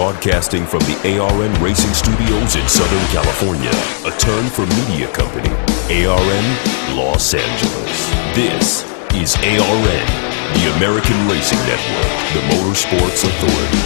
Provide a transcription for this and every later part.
Broadcasting from the ARN Racing Studios in Southern California, a turn for media company, ARN Los Angeles. This is ARN, the American Racing Network, the Motorsports Authority.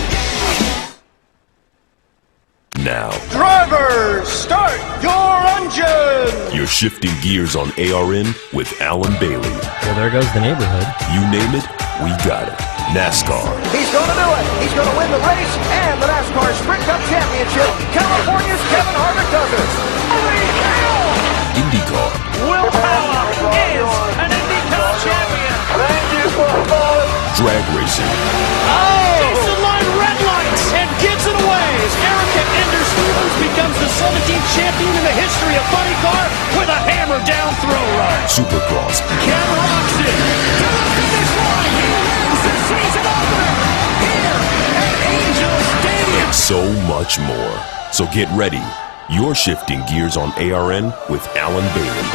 Now, drivers, start your engine! You're shifting gears on ARN with Alan Bailey. Well, there goes the neighborhood. You name it, we got it. NASCAR. He's going to do it. He's going to win the race and the NASCAR Sprint Cup Championship. California's Kevin Harvick does it. Holy cow! IndyCar. Will Power is an IndyCar champion. Thank you, folks. Drag racing. Jason line red lights and gives it away. Erica Ender-Stevens becomes the 17th champion in the history of funny car with a hammer down throw run. Supercross. Ken rocks it to the finish line. He wins the season opener here at Angel Stadium. And so much more. So get ready. You're shifting gears on ARN with Alan Bailey.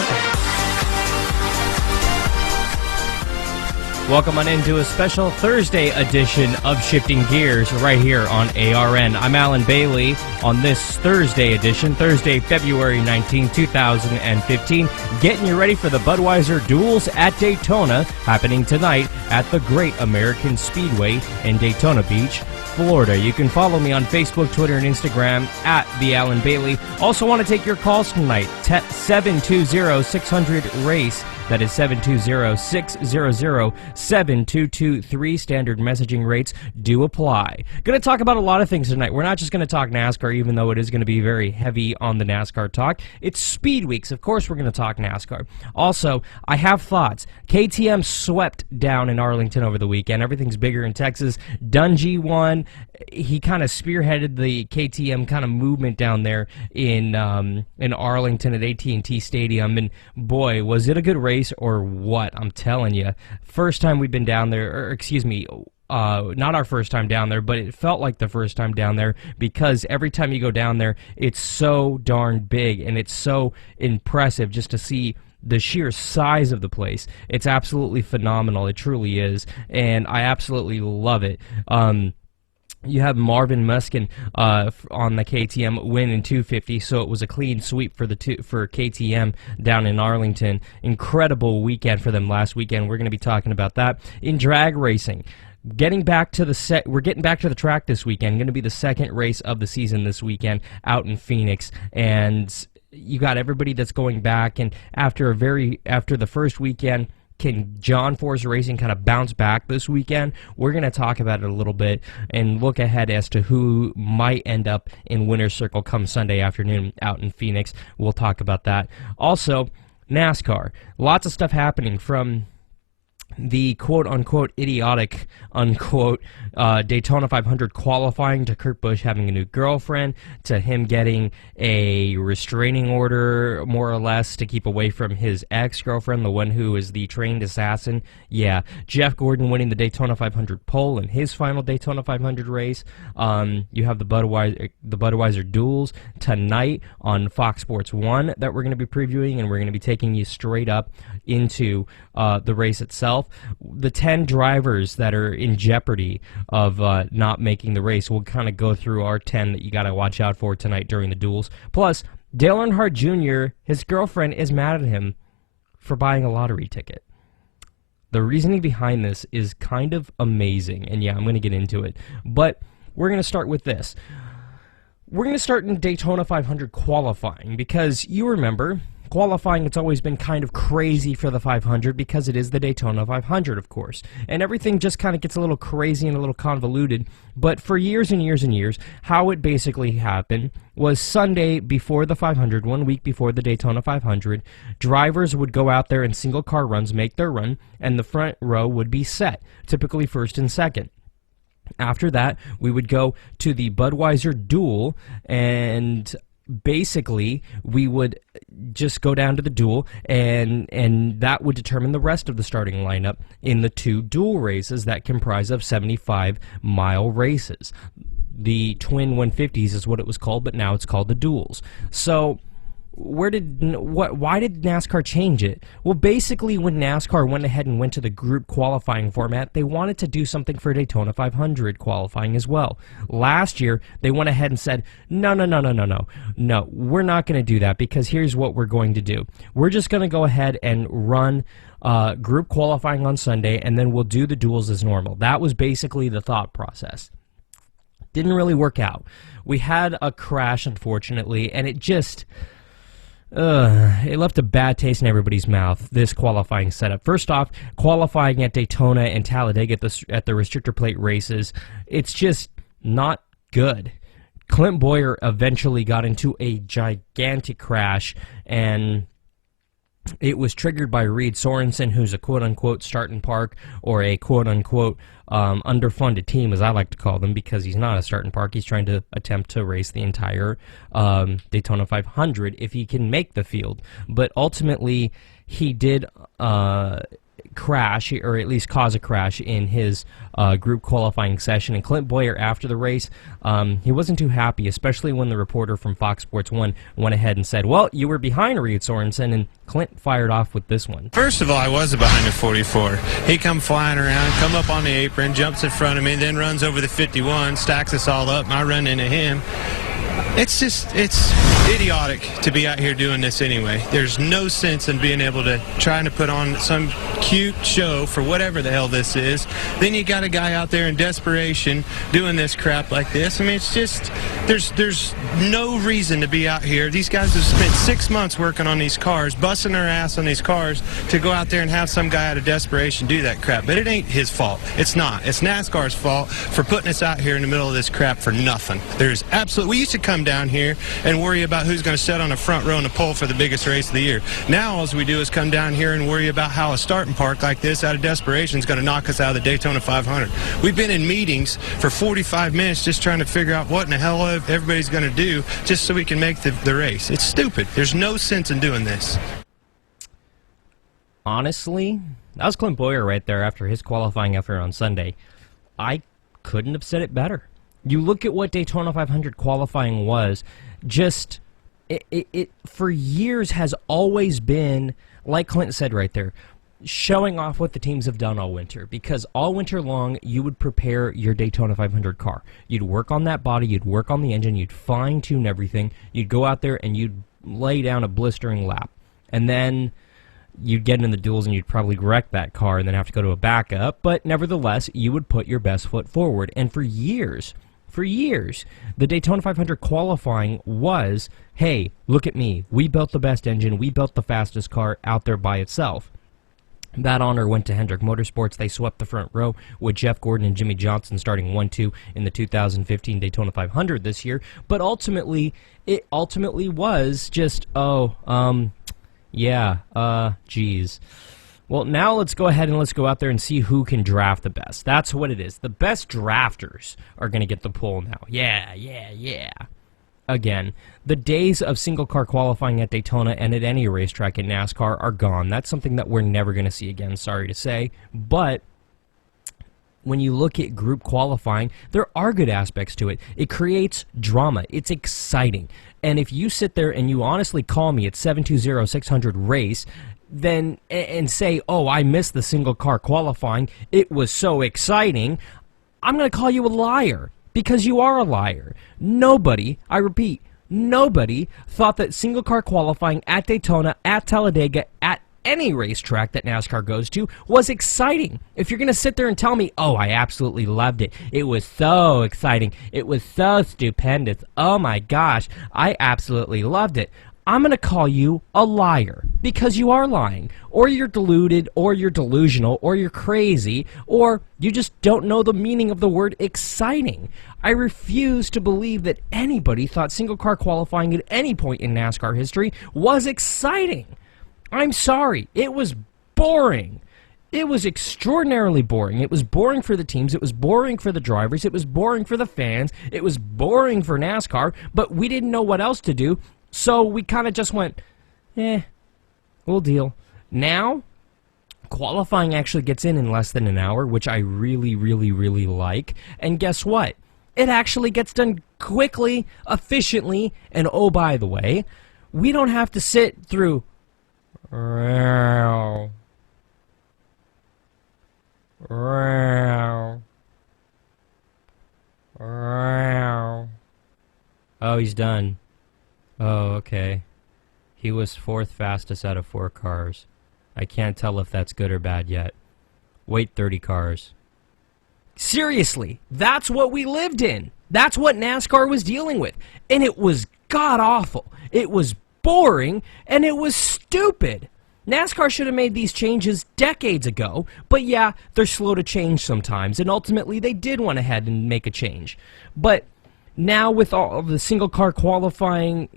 Welcome on into a special Thursday edition of Shifting Gears right here on ARN. I'm Alan Bailey on this Thursday edition, Thursday, February 19, 2015, getting you ready for the Budweiser Duels at Daytona, happening tonight at the Great American Speedway in Daytona Beach, Florida. You can follow me on Facebook, Twitter, and Instagram at The Alan Bailey. Also want to take your calls tonight, 720-600-RACE. That is 720-600-7223. Standard messaging rates do apply. Going to talk about a lot of things tonight. We're not just going to talk NASCAR, even though it is going to be very heavy on the NASCAR talk. It's Speed Weeks. Of course we're going to talk NASCAR. Also, I have thoughts. KTM swept down in Arlington over the weekend. Everything's bigger in Texas. Dungey won. He kind of spearheaded the KTM kind of movement down there in Arlington at AT&T Stadium. And boy, was it a good race or what? I'm telling you. First time we've been down there, or excuse me, not our first time down there, but it felt like the first time down there because every time you go down there, it's so darn big and it's so impressive just to see the sheer size of the place. It's absolutely phenomenal. It truly is, and I absolutely love it. You have Marvin Muskin on the KTM win in 250, so it was a clean sweep for KTM down in Arlington. Incredible weekend for them last weekend. We're going to be talking about that. In drag racing, we're getting back to the track this weekend. Going to be the second race of the season this weekend out in Phoenix, and you got everybody that's going back. And after the first weekend, can John Force Racing kind of bounce back this weekend? We're going to talk about it a little bit and look ahead as to who might end up in winner's circle come Sunday afternoon out in Phoenix. We'll talk about that. Also, NASCAR. Lots of stuff happening from the quote-unquote idiotic, unquote, Daytona 500 qualifying to Kurt Busch having a new girlfriend, to him getting a restraining order, more or less, to keep away from his ex-girlfriend, the one who is the trained assassin. Yeah, Jeff Gordon winning the Daytona 500 pole in his final Daytona 500 race. You have the Budweiser Duels tonight on Fox Sports 1 that we're going to be previewing, and we're going to be taking you straight up into the race itself. The 10 drivers that are in jeopardy of not making the race, we'll kind of go through our 10 that you got to watch out for tonight during the duels. Plus, Dale Earnhardt Jr., his girlfriend is mad at him for buying a lottery ticket. The reasoning behind this is kind of amazing, and yeah, I'm going to get into it. But we're going to start with this. We're going to start in Daytona 500 qualifying because you remember qualifying, it's always been kind of crazy for the 500 because it is the Daytona 500, of course. And everything just kind of gets a little crazy and a little convoluted. But for years and years and years, how it basically happened was Sunday before the 500, 1 week before the Daytona 500, drivers would go out there in single-car runs, make their run, and the front row would be set, typically first and second. After that, we would go to the Budweiser Duel, and basically we would just go down to the duel, and that would determine the rest of the starting lineup in the two duel races that comprise of 75-mile races. The Twin 150s is what it was called, but now it's called the Duels. So why did NASCAR change it? Well, basically, when NASCAR went ahead and went to the group qualifying format, they wanted to do something for Daytona 500 qualifying as well. Last year, they went ahead and said, no, we're not going to do that, because here's what we're going to do. We're just going to go ahead and run group qualifying on Sunday, and then we'll do the duels as normal. That was basically the thought process. Didn't really work out. We had a crash, unfortunately, and it just... it left a bad taste in everybody's mouth, this qualifying setup. First off, qualifying at Daytona and Talladega at the restrictor plate races, it's just not good. Clint Bowyer eventually got into a gigantic crash, and it was triggered by Reed Sorensen, who's a quote-unquote start and park, or a quote-unquote underfunded team, as I like to call them, because he's not a start and park. He's trying to attempt to race the entire Daytona 500 if he can make the field. But ultimately, he did crash, or at least cause a crash, in his group qualifying session. And Clint Bowyer, after the race, he wasn't too happy, especially when the reporter from Fox Sports 1 went ahead and said, well, you were behind Reed Sorensen, and Clint fired off with this one. First of all, I was behind the 44. He come flying around, come up on the apron, jumps in front of me, then runs over the 51, stacks us all up, and I run into him. It's idiotic to be out here doing this anyway. There's no sense in being able to trying to put on some cute show for whatever the hell this is. Then you got a guy out there in desperation doing this crap like this. I mean, it's just, there's no reason to be out here. These guys have spent 6 months working on these cars, busting their ass on these cars, to go out there and have some guy out of desperation do that crap. But it ain't his fault. It's not. It's NASCAR's fault for putting us out here in the middle of this crap for nothing. There's absolutely, we used to come down here and worry about who's going to sit on the front row in the pole for the biggest race of the year. Now all we do is come down here and worry about how a starting park like this out of desperation is going to knock us out of the Daytona 500. We've been in meetings for 45 minutes just trying to figure out what in the hell everybody's going to do just so we can make the race. It's stupid. There's no sense in doing this. Honestly, that was Clint Bowyer right there after his qualifying effort on Sunday. I couldn't have said it better. You look at what Daytona 500 qualifying was, just, it for years has always been, like Clint said right there, showing off what the teams have done all winter. Because all winter long, you would prepare your Daytona 500 car. You'd work on that body, you'd work on the engine, you'd fine-tune everything, you'd go out there and you'd lay down a blistering lap. And then you'd get in the duels and you'd probably wreck that car and then have to go to a backup. But nevertheless, you would put your best foot forward. And for years, the Daytona 500 qualifying was, hey, look at me. We built the best engine. We built the fastest car out there by itself. That honor went to Hendrick Motorsports. They swept the front row with Jeff Gordon and Jimmy Johnson starting 1-2 in the 2015 Daytona 500 this year. But ultimately, it was just, geez. Well, now let's go ahead and let's go out there and see who can draft the best. That's what it is. The best drafters are going to get the pull now. Yeah. Again, the days of single-car qualifying at Daytona and at any racetrack in NASCAR are gone. That's something that we're never going to see again, sorry to say. But when you look at group qualifying, there are good aspects to it. It creates drama. It's exciting. And if you sit there and you honestly call me at 720-600-RACE, then and say, oh, I missed the single car qualifying, it was so exciting, I'm going to call you a liar, because you are a liar. Nobody, I repeat, nobody thought that single car qualifying at Daytona, at Talladega, at any racetrack that NASCAR goes to was exciting. If you're going to sit there and tell me, oh, I absolutely loved it, it was so exciting, it was so stupendous, oh my gosh, I absolutely loved it, I'm going to call you a liar, because you are lying, or you're deluded, or you're delusional, or you're crazy, or you just don't know the meaning of the word exciting. I refuse to believe that anybody thought single-car qualifying at any point in NASCAR history was exciting. I'm sorry, it was boring. It was extraordinarily boring. It was boring for the teams. It was boring for the drivers. It was boring for the fans. It was boring for NASCAR, but we didn't know what else to do. So we kind of just went, we'll deal. Now, qualifying actually gets in less than an hour, which I really, really, really like. And guess what? It actually gets done quickly, efficiently, and oh, by the way, we don't have to sit through Oh, he's done. Oh, okay. He was 4th fastest out of 4 cars. I can't tell if that's good or bad yet. Wait 30 cars. Seriously, that's what we lived in. That's what NASCAR was dealing with. And it was god-awful. It was boring, and it was stupid. NASCAR should have made these changes decades ago, but yeah, they're slow to change sometimes, and ultimately they did went ahead and make a change. But now with all of the single car qualifying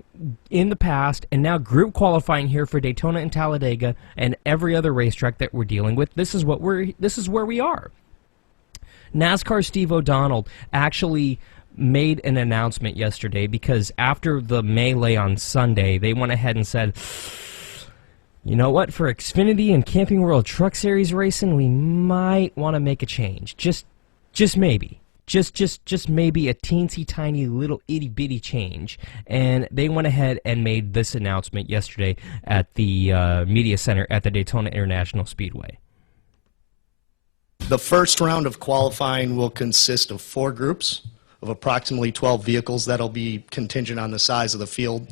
in the past, and now group qualifying here for Daytona and Talladega and every other racetrack that we're dealing with, this is where we are. NASCAR Steve O'Donnell actually made an announcement yesterday because after the melee on Sunday, they went ahead and said, you know what, for Xfinity and Camping World Truck Series racing, we might want to make a change. Just maybe. Just maybe a teensy tiny little itty bitty change. And they went ahead and made this announcement yesterday at the media center at the Daytona International Speedway. The first round of qualifying will consist of 4 groups of approximately 12 vehicles. That'll be contingent on the size of the field,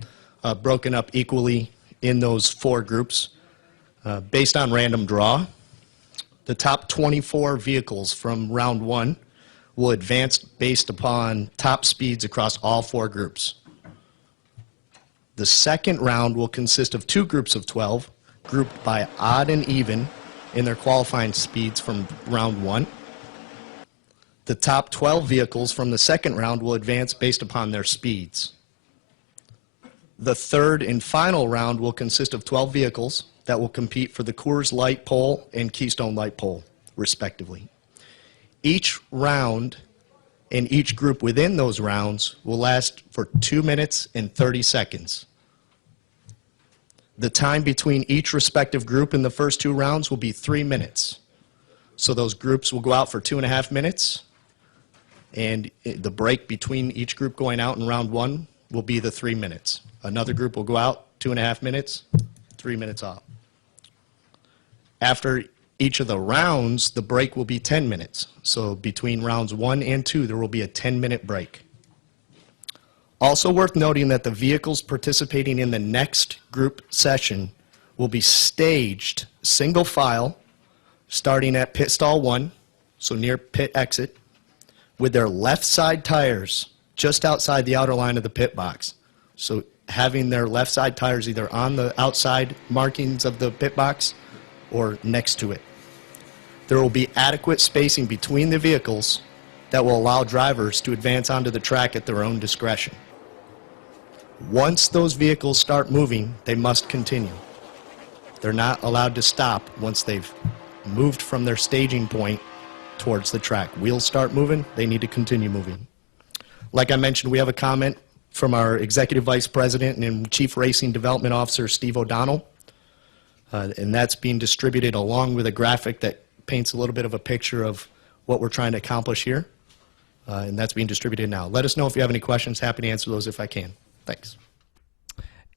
broken up equally in those 4 groups based on random draw. The top 24 vehicles from round 1 will advance based upon top speeds across all 4 groups. The second round will consist of 2 groups of 12, grouped by odd and even in their qualifying speeds from round 1. The top 12 vehicles from the second round will advance based upon their speeds. The third and final round will consist of 12 vehicles that will compete for the Coors Light Pole and Keystone Light Pole, respectively. Each round and each group within those rounds will last for 2 minutes and 30 seconds. The time between each respective group in the first 2 rounds will be 3 minutes. So those groups will go out for 2.5 minutes, and the break between each group going out in round 1 will be the 3 minutes. Another group will go out 2.5 minutes, 3 minutes off. After each of the rounds, the break will be 10 minutes. So between rounds 1 and 2, there will be a 10-minute break. Also worth noting that the vehicles participating in the next group session will be staged single file, starting at pit stall 1, so near pit exit, with their left side tires just outside the outer line of the pit box. So having their left side tires either on the outside markings of the pit box or next to it. There will be adequate spacing between the vehicles that will allow drivers to advance onto the track at their own discretion. Once those vehicles start moving, they must continue. They're not allowed to stop once they've moved from their staging point towards the track. Wheels start moving, they need to continue moving. Like I mentioned, we have a comment from our Executive Vice President and Chief Racing Development Officer, Steve O'Donnell, and that's being distributed along with a graphic that paints a little bit of a picture of what we're trying to accomplish here, and that's being distributed now. Let us know if you have any questions. Happy to answer those if I can. Thanks.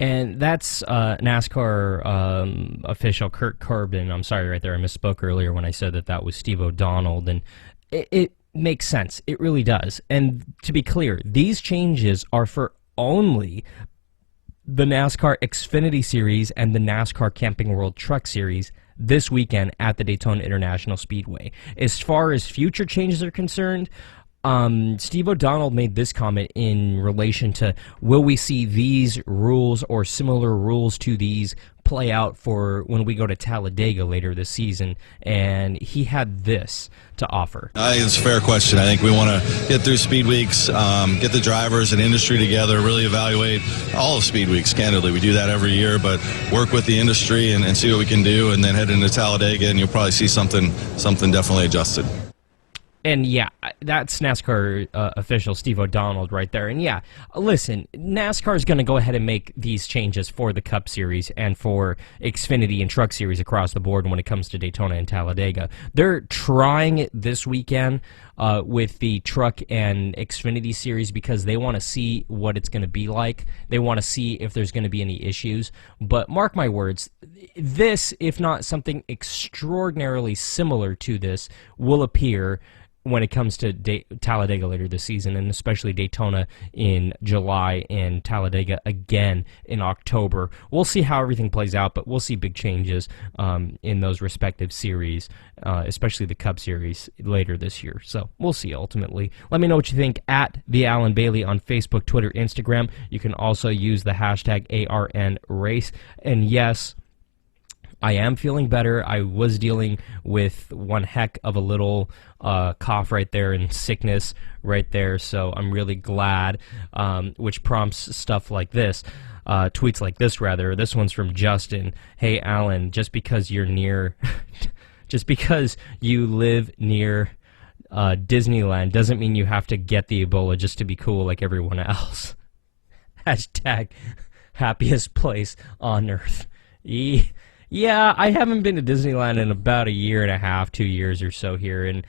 And that's NASCAR official Kurt Corbin. I'm sorry right there, I misspoke earlier when I said that was Steve O'Donnell. And it makes sense. It really does. And to be clear, these changes are for only the NASCAR Xfinity Series and the NASCAR Camping World Truck Series this weekend at the Daytona International Speedway. As far as future changes are concerned, Steve O'Donnell made this comment in relation to, will we see these rules or similar rules to these play out for when we go to Talladega later this season? And he had this to offer. I think it's a fair question. I think we want to get through Speed Weeks, get the drivers and industry together, really evaluate all of Speed Weeks, candidly. We do that every year, but work with the industry and see what we can do, and then head into Talladega, and you'll probably see something definitely adjusted. And yeah, that's NASCAR official Steve O'Donnell right there. And yeah, listen, NASCAR is going to go ahead and make these changes for the Cup Series and for Xfinity and Truck Series across the board when it comes to Daytona and Talladega. They're trying it this weekend. with the Truck and Xfinity series because they want to see what it's going to be like. They want to see if there's going to be any issues. But mark my words, this, if not something extraordinarily similar to this, will appear when it comes to Talladega later this season, and especially Daytona in July and Talladega again in October. We'll see how everything plays out, but we'll see big changes in those respective series, especially the Cup Series later this year. So we'll see ultimately. Let me know what you think at The Alan Bailey on Facebook, Twitter, Instagram. You can also use the hashtag ARNRace. And yes, I am feeling better. I was dealing with one heck of a little cough right there and sickness right there, so I'm really glad, which prompts stuff like this, tweets like this, rather. This one's from Justin. Hey, Alan, just because you're near, just because you live near Disneyland doesn't mean you have to get the Ebola just to be cool like everyone else. Hashtag happiest place on earth. Yeah, I haven't been to Disneyland in about a year and a half, 2 years or so here, and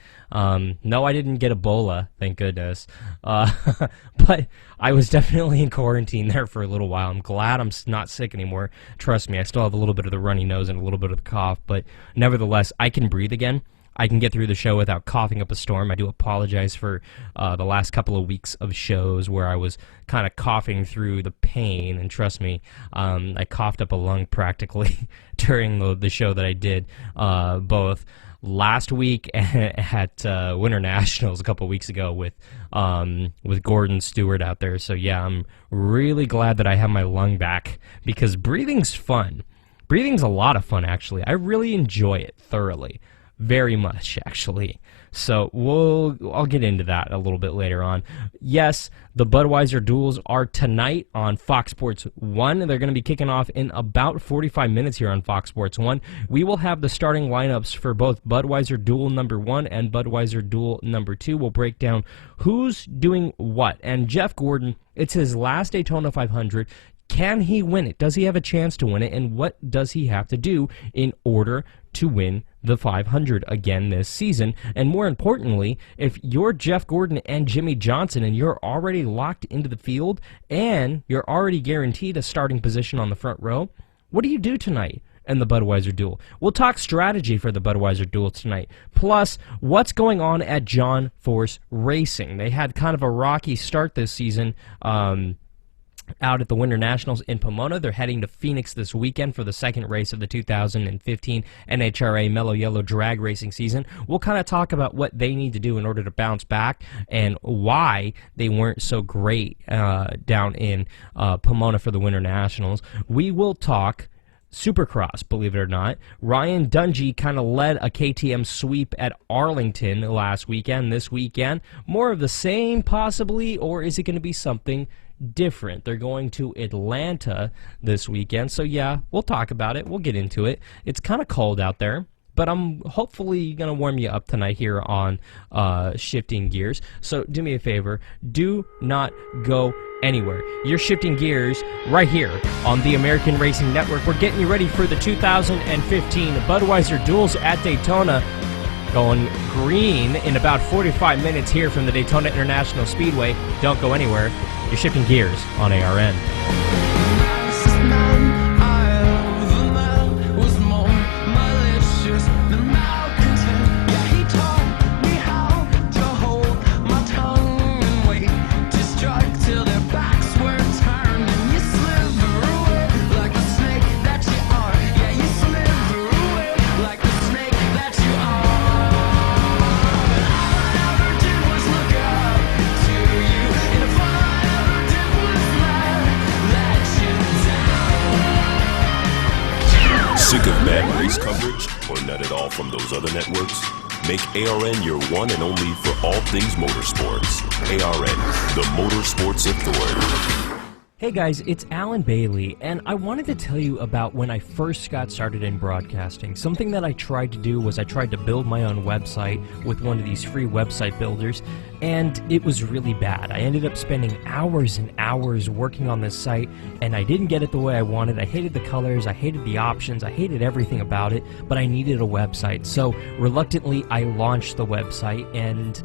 no, I didn't get Ebola, thank goodness, but I was definitely in quarantine there for a little while. I'm glad I'm not sick anymore. Trust me, I still have a little bit of the runny nose and a little bit of the cough, but nevertheless, I can breathe again. I can get through the show without coughing up a storm. I do apologize for the last couple of weeks of shows where I was kind of coughing through the pain, and trust me, I coughed up a lung practically during the show that I did both last week at Winter Nationals a couple weeks ago with Gordon Stewart out there. So yeah, I'm really glad that I have my lung back because breathing's fun. Breathing's a lot of fun, actually. I really enjoy it thoroughly. Very much, actually. So I'll get into that a little bit later on. Yes, the Budweiser duels are tonight on Fox Sports 1. They're going to be kicking off in about 45 minutes here on Fox Sports 1. We will have the starting lineups for both Budweiser Duel number 1 and Budweiser Duel number 2. We'll break down who's doing what. And Jeff Gordon, it's his last Daytona 500. Can he win it? Does he have a chance to win it? And what does he have to do in order to win the 500 again this season? And more importantly, if you're Jeff Gordon and Jimmy Johnson and you're already locked into the field and you're already guaranteed a starting position on the front row, what do you do tonight in the Budweiser Duel? We'll talk strategy for the Budweiser Duel tonight. Plus, what's going on at John Force Racing? They had kind of a rocky start this season, out at the Winter Nationals in Pomona. They're heading to Phoenix this weekend for the second race of the 2015 NHRA Mellow Yellow Drag Racing season. We'll kind of talk about what they need to do in order to bounce back and why they weren't so great down in Pomona for the Winter Nationals. We will talk Supercross, believe it or not. Ryan Dungey kind of led a KTM sweep at Arlington last weekend. This weekend, more of the same possibly, or is it going to be something different? They're going to Atlanta this weekend, so yeah, we'll talk about it. We'll get into it. It's kind of cold out there, but I'm hopefully going to warm you up tonight here on Shifting Gears. So do me a favor, do not go anywhere. You're shifting gears right here on the American Racing Network. We're getting you ready for the 2015 Budweiser Duels at Daytona, going green in about 45 minutes here from the Daytona International Speedway. Don't go anywhere. You're shifting gears on ARN. Sick of mad race coverage or not at all from those other networks? Make ARN your one and only for all things motorsports. ARN, the Motorsports Authority. Hey guys, it's Alan Bailey, and I wanted to tell you about when I first got started in broadcasting. Something that I tried to do was I tried to build my own website with one of these free website builders, and it was really bad. I ended up spending hours and hours working on this site, and I didn't get it the way I wanted. I hated the colors, I hated the options, I hated everything about it, but I needed a website. So reluctantly, I launched the website, and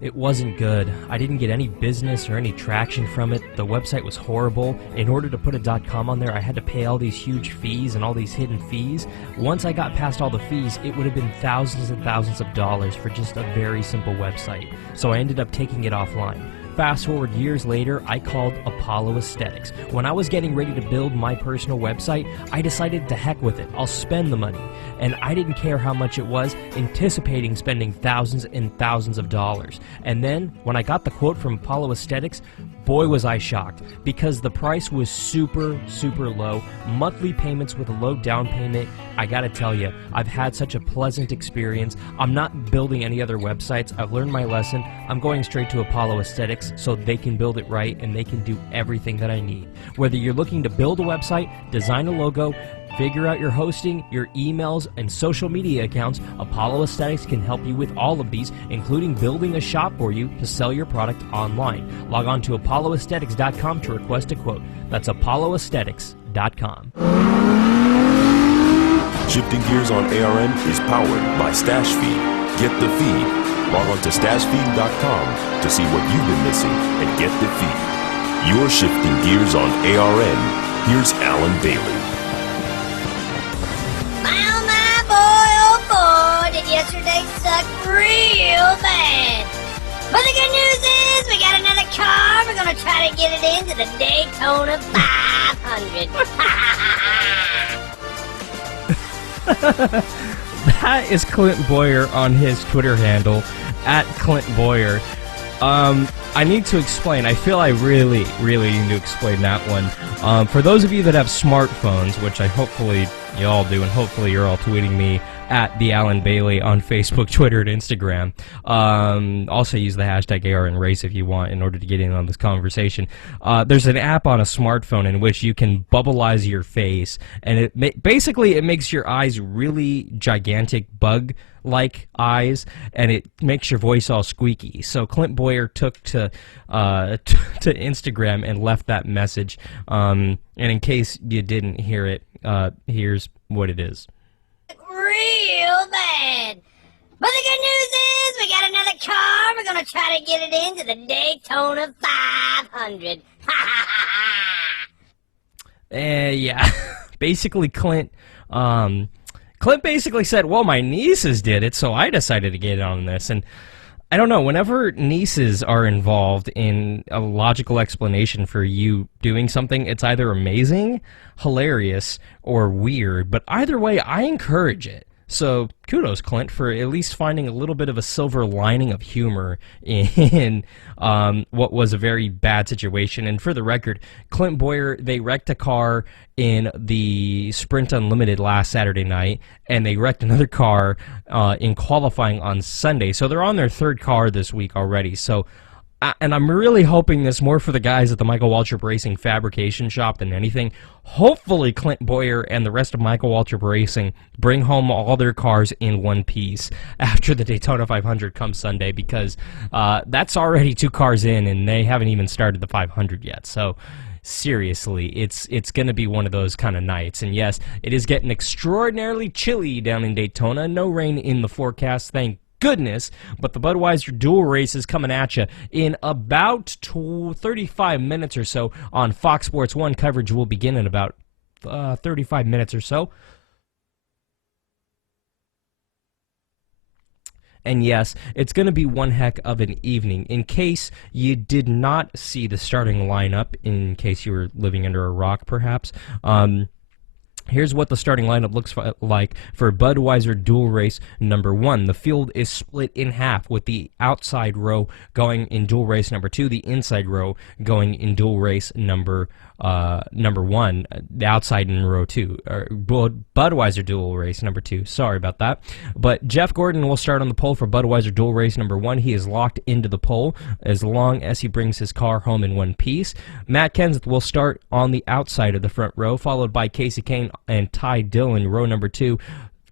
It wasn't good. I didn't get any business or any traction from it. The website was horrible. In order to put a .com on there, I had to pay all these huge fees and all these hidden fees. Once I got past all the fees, it would have been thousands and thousands of dollars for just a very simple website. So I ended up taking it offline. Fast forward years later, I called Apollo Aesthetics. When I was getting ready to build my personal website, I decided to heck with it. I'll spend the money. And I didn't care how much it was, anticipating spending thousands and thousands of dollars. And then, when I got the quote from Apollo Aesthetics, boy was I shocked, because the price was super, super low. Monthly payments with a low down payment. I gotta tell you, I've had such a pleasant experience. I'm not building any other websites. I've learned my lesson. I'm going straight to Apollo Aesthetics so they can build it right and they can do everything that I need. Whether you're looking to build a website, design a logo, figure out your hosting, your emails, and social media accounts, Apollo Aesthetics can help you with all of these, including building a shop for you to sell your product online. Log on to apolloaesthetics.com to request a quote. That's apolloaesthetics.com. Shifting Gears on ARN is powered by Stash Feed. Get the feed. Log on to stashfeed.com to see what you've been missing and get the feed. You're shifting gears on ARN. Here's Alan Bailey. My boy, oh boy, did yesterday suck real bad. But the good news is we got another car. We're going to try to get it into the Daytona 500. That is Clint Boyer on his Twitter handle, @ClintBoyer. I need to explain. I feel I really need to explain that one. For those of you that have smartphones, which I hopefully you all do, and hopefully you're all tweeting me at the Alan Bailey on Facebook, Twitter, and Instagram. Also use the hashtag ARNRace if you want in order to get in on this conversation. There's an app on a smartphone in which you can bubbleize your face, and basically it makes your eyes really gigantic bug-like eyes, and it makes your voice all squeaky. So Clint Boyer took to Instagram and left that message. And in case you didn't hear it, here's what it is. Real bad. But the good news is we got another car. We're going to try to get it into the Daytona 500. Yeah. Basically, Clint basically said, well, my nieces did it, so I decided to get on this. And I don't know, whenever nieces are involved in a logical explanation for you doing something, it's either amazing, hilarious, or weird. But either way, I encourage it. So kudos, Clint, for at least finding a little bit of a silver lining of humor in what was a very bad situation. And for the record, Clint Boyer, they wrecked a car in the Sprint Unlimited last Saturday night, and they wrecked another car in qualifying on Sunday. So they're on their third car this week already. So, and I'm really hoping this more for the guys at the Michael Waltrip Racing fabrication shop than anything. Hopefully Clint Boyer and the rest of Michael Waltrip Racing bring home all their cars in one piece after the Daytona 500 comes Sunday, because that's already 2 cars in, and they haven't even started the 500 yet. So seriously, it's going to be one of those kind of nights. And yes, it is getting extraordinarily chilly down in Daytona. No rain in the forecast, thank goodness, but the Budweiser Duel race is coming at you in about 35 minutes or so on Fox Sports 1. Coverage will begin in about 35 minutes or so. And yes, it's going to be one heck of an evening. In case you did not see the starting lineup, in case you were living under a rock perhaps, here's what the starting lineup looks like for Budweiser Duel Race number 1. The field is split in half, with the outside row going in Duel Race number 2, the inside row going in Duel Race number 1, the outside in row 2, or Budweiser Duel Race number 2. Sorry about that. But Jeff Gordon will start on the pole for Budweiser Duel Race number 1. He is locked into the pole as long as he brings his car home in one piece. Matt Kenseth will start on the outside of the front row, followed by Casey Kane and Ty Dillon, row number 2.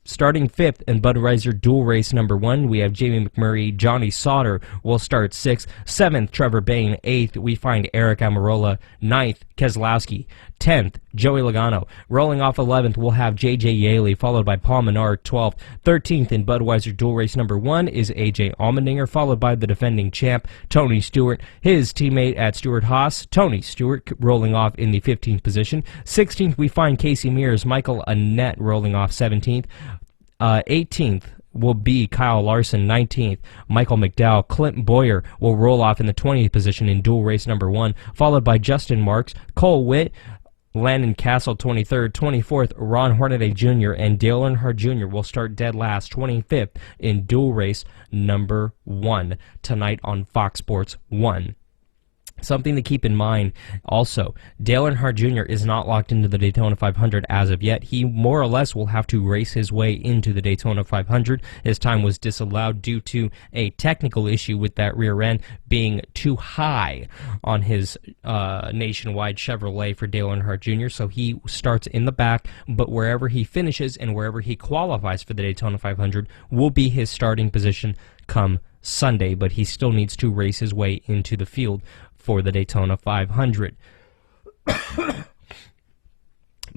Starting 5th in Budweiser Duel Race number 1, we have Jamie McMurray. Johnny Sauter will start 6th. 7th, Trevor Bain. 8th, we find Eric Amarola. 9th, Keselowski. 10th, Joey Logano. Rolling off 11th, we'll have J.J. Yaley, followed by Paul Menard. 12th. 13th in Budweiser Duel Race number 1 is A.J. Allmendinger, followed by the defending champ, Tony Stewart. His teammate at Stewart-Haas, Tony Stewart, rolling off in the 15th position. 16th, we find Casey Mears. Michael Annett rolling off 17th. 18th will be Kyle Larson. 19th, Michael McDowell. Clint Boyer will roll off in the 20th position in Duel Race number 1, followed by Justin Marks, Cole Witt, Landon Castle 23rd, 24th, Ron Hornaday Jr., and Dale Earnhardt Jr. will start dead last, 25th in Duel Race number 1 tonight on Fox Sports 1. Something to keep in mind also, Dale Earnhardt Jr. is not locked into the Daytona 500 as of yet. He more or less will have to race his way into the Daytona 500. His time was disallowed due to a technical issue with that rear end being too high on his nationwide Chevrolet for Dale Earnhardt Jr., so he starts in the back, but wherever he finishes and wherever he qualifies for the Daytona 500 will be his starting position come Sunday, but he still needs to race his way into the field for the Daytona 500.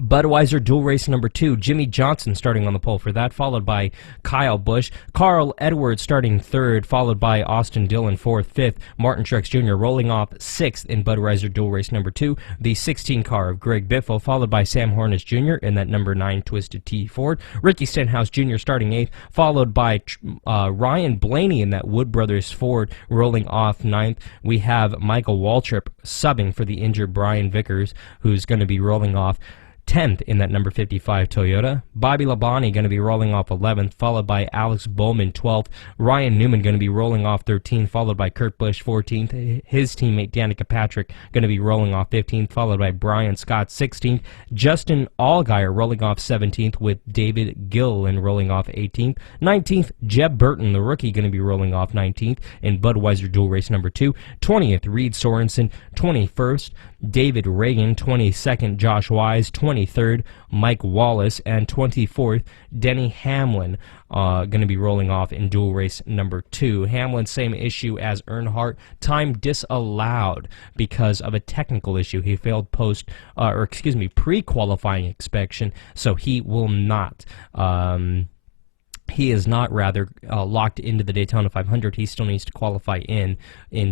Budweiser Duel Race number 2, Jimmy Johnson starting on the pole for that, followed by Kyle Busch. Carl Edwards starting 3rd, followed by Austin Dillon 4th, 5th. Martin Truex Jr. rolling off 6th in Budweiser Duel Race number 2. The 16 car of Greg Biffle, followed by Sam Hornish Jr. in that number 9 Twisted T Ford. Ricky Stenhouse Jr. starting 8th, followed by Ryan Blaney in that Wood Brothers Ford rolling off 9th. We have Michael Waltrip subbing for the injured Brian Vickers, who's going to be rolling off 10th in that number 55 Toyota. Bobby Labonte going to be rolling off 11th, followed by Alex Bowman 12th. Ryan Newman going to be rolling off 13th, followed by Kurt Busch 14th. His teammate Danica Patrick going to be rolling off 15th, followed by Brian Scott 16th. Justin Allgaier rolling off 17th, with David Gilliland rolling off 18th. 19th, Jeb Burton, the rookie, going to be rolling off 19th in Budweiser Duel Race number 2. 20th, Reed Sorensen. 21st, David Reagan. 22nd, Josh Wise. 23rd, Mike Wallace. And 24th, Denny Hamlin, going to be rolling off in Duel Race number 2. Hamlin, same issue as Earnhardt, time disallowed because of a technical issue. He failed pre-qualifying inspection, so he will not He is not, locked into the Daytona 500. He still needs to qualify in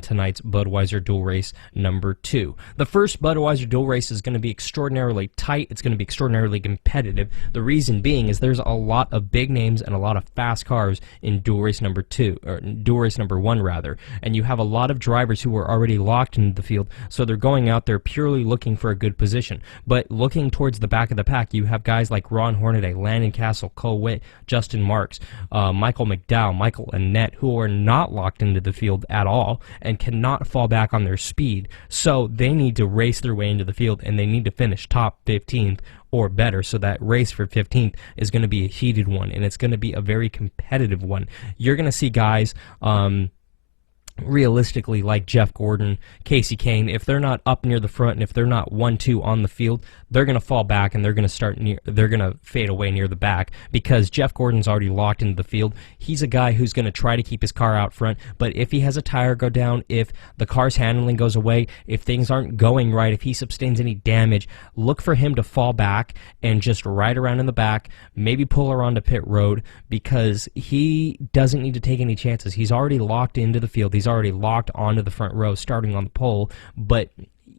tonight's Budweiser Duel Race number 2. The first Budweiser Duel Race is going to be extraordinarily tight. It's going to be extraordinarily competitive. The reason being is there's a lot of big names and a lot of fast cars in Duel Race number 2, or Duel Race number 1 rather, and you have a lot of drivers who are already locked into the field, so they're going out there purely looking for a good position. But looking towards the back of the pack, you have guys like Ron Hornaday, Landon Castle, Cole Witt, Justin Marks, Michael McDowell, Michael Annett, who are not locked into the field at all and cannot fall back on their speed. So they need to race their way into the field, and they need to finish top 15th or better. So that race for 15th is going to be a heated one, and it's going to be a very competitive one. You're going to see guys realistically like Jeff Gordon, Casey Kane, if they're not up near the front and if they're not 1-2 on the field, they're going to fall back and they're going to fade away near the back, because Jeff Gordon's already locked into the field. He's a guy who's going to try to keep his car out front, but if he has a tire go down, if the car's handling goes away, if things aren't going right, if he sustains any damage, look for him to fall back and just ride around in the back, maybe pull around to pit road, because he doesn't need to take any chances. He's already locked into the field. He's already locked onto the front row starting on the pole, but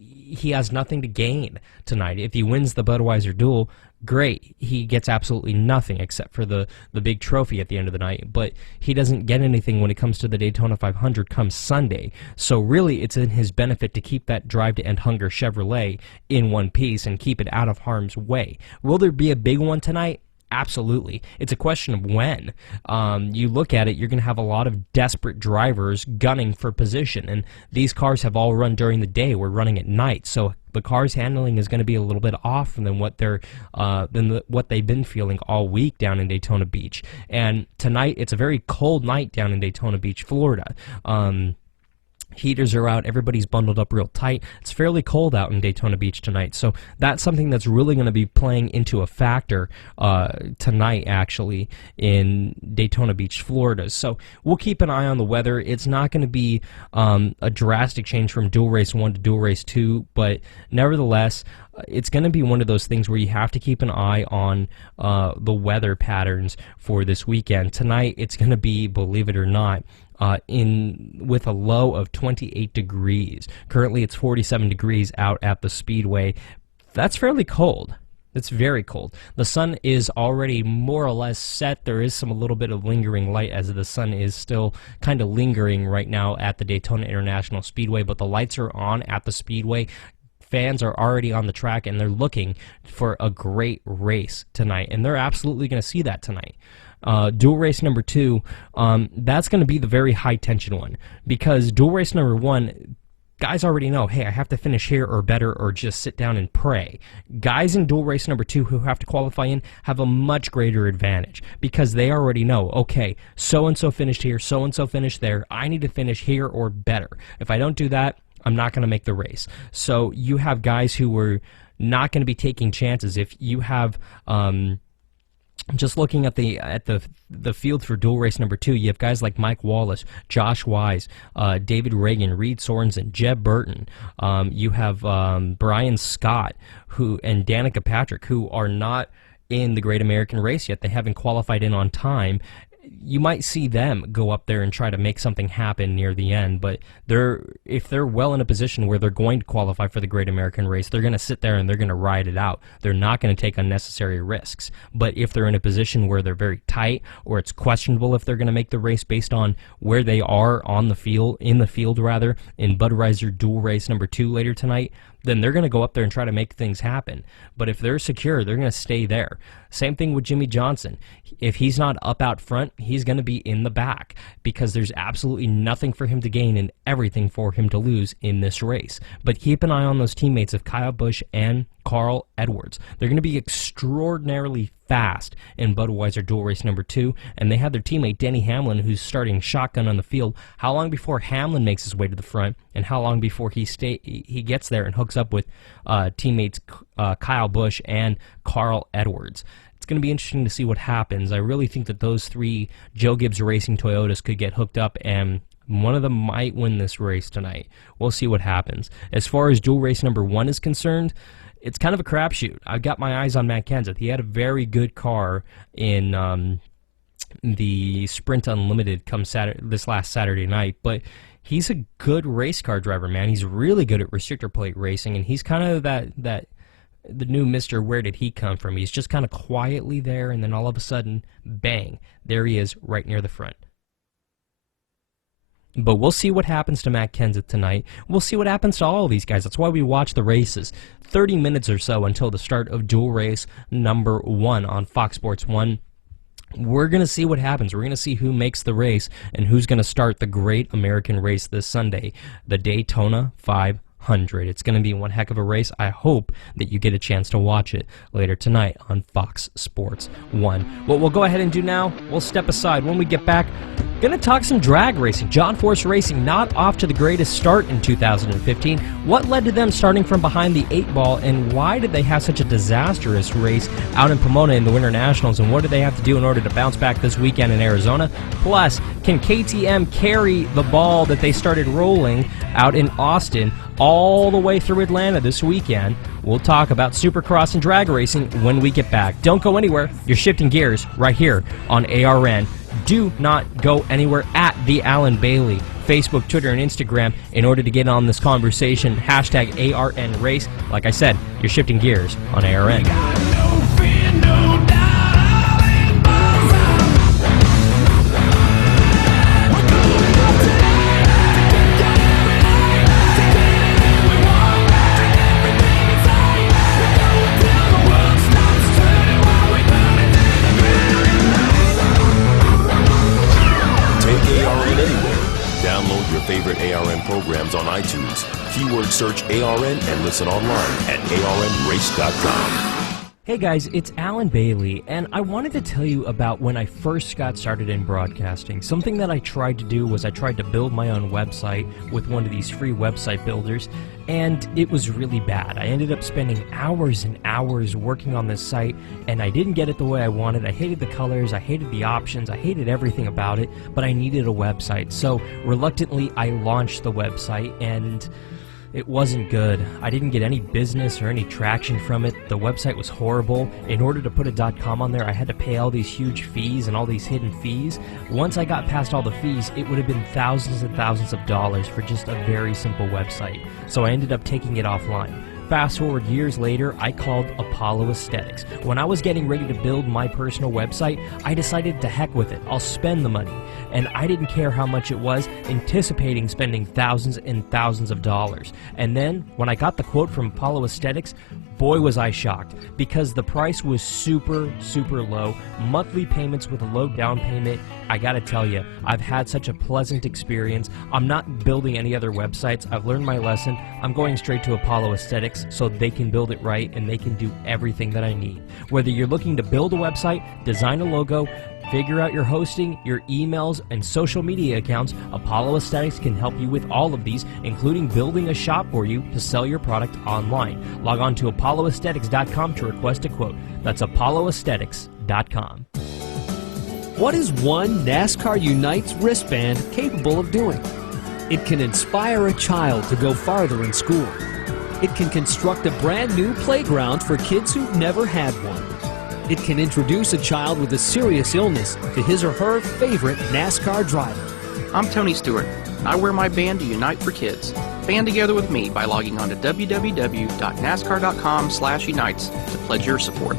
he has nothing to gain tonight. If he wins the Budweiser Duel, great. He gets absolutely nothing except for the big trophy at the end of the night, but he doesn't get anything when it comes to the Daytona 500 come Sunday. So really it's in his benefit to keep that Drive to End Hunger Chevrolet in one piece and keep it out of harm's way. Will there be a big one tonight? Absolutely. It's a question of when. You look at it, you're going to have a lot of desperate drivers gunning for position, and these cars have all run during the day. We're running at night, so the car's handling is going to be a little bit off than what what they've been feeling all week down in Daytona Beach. And tonight, it's a very cold night down in Daytona Beach, Florida. Heaters are out. Everybody's bundled up real tight. It's fairly cold out in Daytona Beach tonight, so that's something that's really going to be playing into a factor tonight, actually, in Daytona Beach, Florida. So we'll keep an eye on the weather. It's not going to be a drastic change from Dual Race 1 to Dual Race 2, but nevertheless, it's going to be one of those things where you have to keep an eye on the weather patterns for this weekend. Tonight, it's going to be, believe it or not, with a low of 28 degrees. Currently, it's 47 degrees out at the Speedway. That's fairly cold. It's very cold. The sun is already more or less set. There is a little bit of lingering light as the sun is still kind of lingering right now at the Daytona International Speedway, but the lights are on at the Speedway. Fans are already on the track, and they're looking for a great race tonight, and they're absolutely going to see that tonight. Dual race number 2, that's going to be the very high-tension one, because dual race number 1, guys already know, hey, I have to finish here or better or just sit down and pray. Guys in dual race number 2 who have to qualify in have a much greater advantage because they already know, okay, so-and-so finished here, so-and-so finished there. I need to finish here or better. If I don't do that, I'm not going to make the race. So you have guys who are not going to be taking chances. If you have... just looking at the field for dual race number 2, you have guys like Mike Wallace, Josh Wise, David Reagan, Reed Sorensen, Jeb Burton. You have Brian Scott and Danica Patrick, who are not in the Great American Race yet. They haven't qualified in on time. You might see them go up there and try to make something happen near the end, but if they're well in a position where they're going to qualify for the Great American Race, they're going to sit there and they're going to ride it out. They're not going to take unnecessary risks. But if they're in a position where they're very tight, or it's questionable if they're going to make the race based on where they are on the field, in Budweiser Dual Race number 2 later tonight, then they're going to go up there and try to make things happen. But if they're secure, they're going to stay there. Same thing with Jimmy Johnson. If he's not up out front, he's going to be in the back because there's absolutely nothing for him to gain and everything for him to lose in this race. But keep an eye on those teammates of Kyle Busch and Carl Edwards. They're going to be extraordinarily fast in Budweiser Dual Race number 2, and they have their teammate Denny Hamlin, who's starting shotgun on the field. How long before Hamlin makes his way to the front, and how long before he gets there and hooks up with teammates Kyle Busch and Carl Edwards? It's going to be interesting to see what happens. I really think that those 3 Joe Gibbs Racing Toyotas could get hooked up, and one of them might win this race tonight. We'll see what happens. As far as dual race number 1 is concerned, it's kind of a crapshoot. I've got my eyes on Matt Kenseth. He had a very good car in the Sprint Unlimited this last Saturday night, but he's a good race car driver, man. He's really good at restrictor plate racing, and he's kind of the new Mr. Where Did He Come From? He's just kind of quietly there, and then all of a sudden, bang, there he is right near the front. But we'll see what happens to Matt Kenseth tonight. We'll see what happens to all of these guys. That's why we watch the races. 30 minutes or so until the start of dual race number 1 on Fox Sports 1. We're going to see what happens. We're going to see who makes the race and who's going to start the Great American Race this Sunday, the Daytona 500. It's going to be one heck of a race. I hope that you get a chance to watch it later tonight on Fox Sports 1. What we'll go ahead and do now, we'll step aside. When we get back, going to talk some drag racing. John Force Racing not off to the greatest start in 2015. What led to them starting from behind the 8 ball, and why did they have such a disastrous race out in Pomona in the Winter Nationals, and what do they have to do in order to bounce back this weekend in Arizona? Plus, can KTM carry the ball that they started rolling out in Austin all the way through Atlanta this weekend? We'll talk about Supercross and drag racing when we get back. Don't go anywhere. You're shifting gears right here on ARN. Do not go anywhere at the Alan Bailey, Facebook, Twitter, and Instagram in order to get on this conversation. Hashtag ARN Race. Like I said, you're shifting gears on ARN. Favorite ARN programs on iTunes. Keyword search ARN and listen online at arnrace.com. Hey guys, it's Alan Bailey, and I wanted to tell you about when I first got started in broadcasting. Something that I tried to do was I tried to build my own website with one of these free website builders, and it was really bad. I ended up spending hours and hours working on this site, and I didn't get it the way I wanted. I hated the colors, I hated the options, I hated everything about it, but I needed a website. So reluctantly, I launched the website, and it wasn't good. I didn't get any business or any traction from it. The website was horrible. In order to put a .com on there, I had to pay all these huge fees and all these hidden fees. Once I got past all the fees, it would have been thousands and thousands of dollars for just a very simple website. So I ended up taking it offline. Fast forward years later, I called Apollo Aesthetics. When I was getting ready to build my personal website, I decided to heck with it. I'll spend the money. And I didn't care how much it was, anticipating spending thousands and thousands of dollars. And then, when I got the quote from Apollo Aesthetics, boy was I shocked, because the price was super, super low. Monthly payments with a low down payment. I gotta tell you, I've had such a pleasant experience. I'm not building any other websites. I've learned my lesson. I'm going straight to Apollo Aesthetics so they can build it right and they can do everything that I need. Whether you're looking to build a website, design a logo, figure out your hosting, your emails, and social media accounts, Apollo Aesthetics can help you with all of these, including building a shop for you to sell your product online. Log on to apolloaesthetics.com to request a quote. That's apolloaesthetics.com. What is one NASCAR Unites wristband capable of doing? It can inspire a child to go farther in school. It can construct a brand new playground for kids who've never had one. It can introduce a child with a serious illness to his or her favorite NASCAR driver. I'm Tony Stewart. I wear my band to Unite for Kids. Band together with me by logging on to www.nascar.com/unites to pledge your support.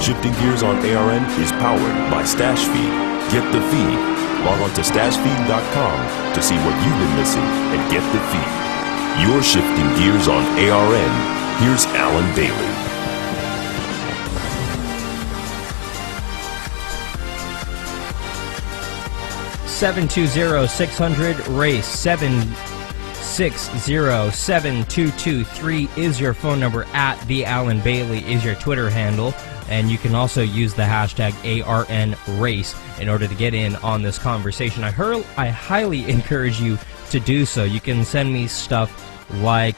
Shifting Gears on ARN is powered by Stash Feed. Get the feed. Log on to stashfeed.com to see what you've been missing and get the feed. You're shifting gears on ARN. Here's Alan Bailey. (720-600-RACE) 760-7223 is your phone number. At the Alan Bailey is your Twitter handle. And you can also use the hashtag ARNRace in order to get in on this conversation. I highly encourage you to do so. You can send me stuff like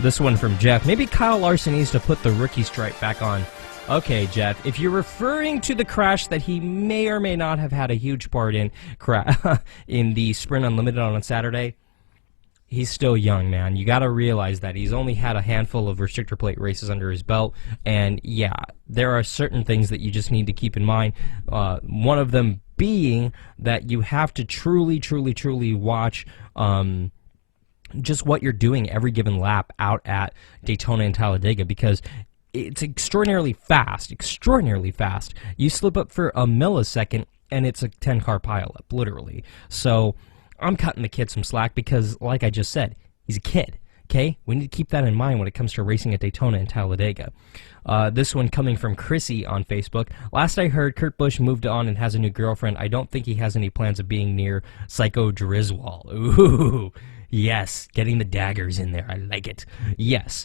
this one from Jeff. Maybe Kyle Larson needs to put the rookie stripe back on. Okay, Jeff, if you're referring to the crash that he may or may not have had a huge part in, in the Sprint Unlimited on Saturday, he's still young, man. You got to realize that he's only had a handful of restrictor plate races under his belt, and yeah, there are certain things that you just need to keep in mind. One of them being that you have to truly, truly, truly watch just what you're doing every given lap out at Daytona and Talladega, because it's extraordinarily fast, extraordinarily fast. You slip up for a millisecond, and it's a 10-car pileup, literally. So I'm cutting the kid some slack because, like I just said, he's a kid, okay? We need to keep that in mind when it comes to racing at Daytona and Talladega. This one coming from Chrissy on Facebook. Last I heard, Kurt Busch moved on and has a new girlfriend. I don't think he has any plans of being near Psycho Driswell. Ooh, yes, getting the daggers in there. I like it. Yes.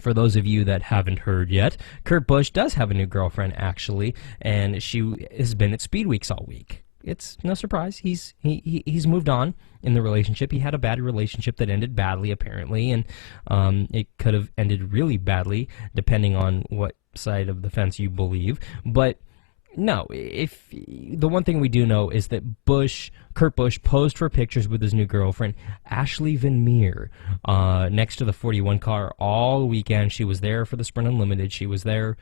For those of you that haven't heard yet, Kurt Busch does have a new girlfriend, actually, and she has been at Speed Weeks all week. It's no surprise. He's moved on in the relationship. He had a bad relationship that ended badly, apparently, and it could have ended really badly, depending on what side of the fence you believe. But no, if the one thing we do know is that Kurt Busch posed for pictures with his new girlfriend, Ashley Van Meer, next to the 41 car all weekend. She was there for the Sprint Unlimited. She was there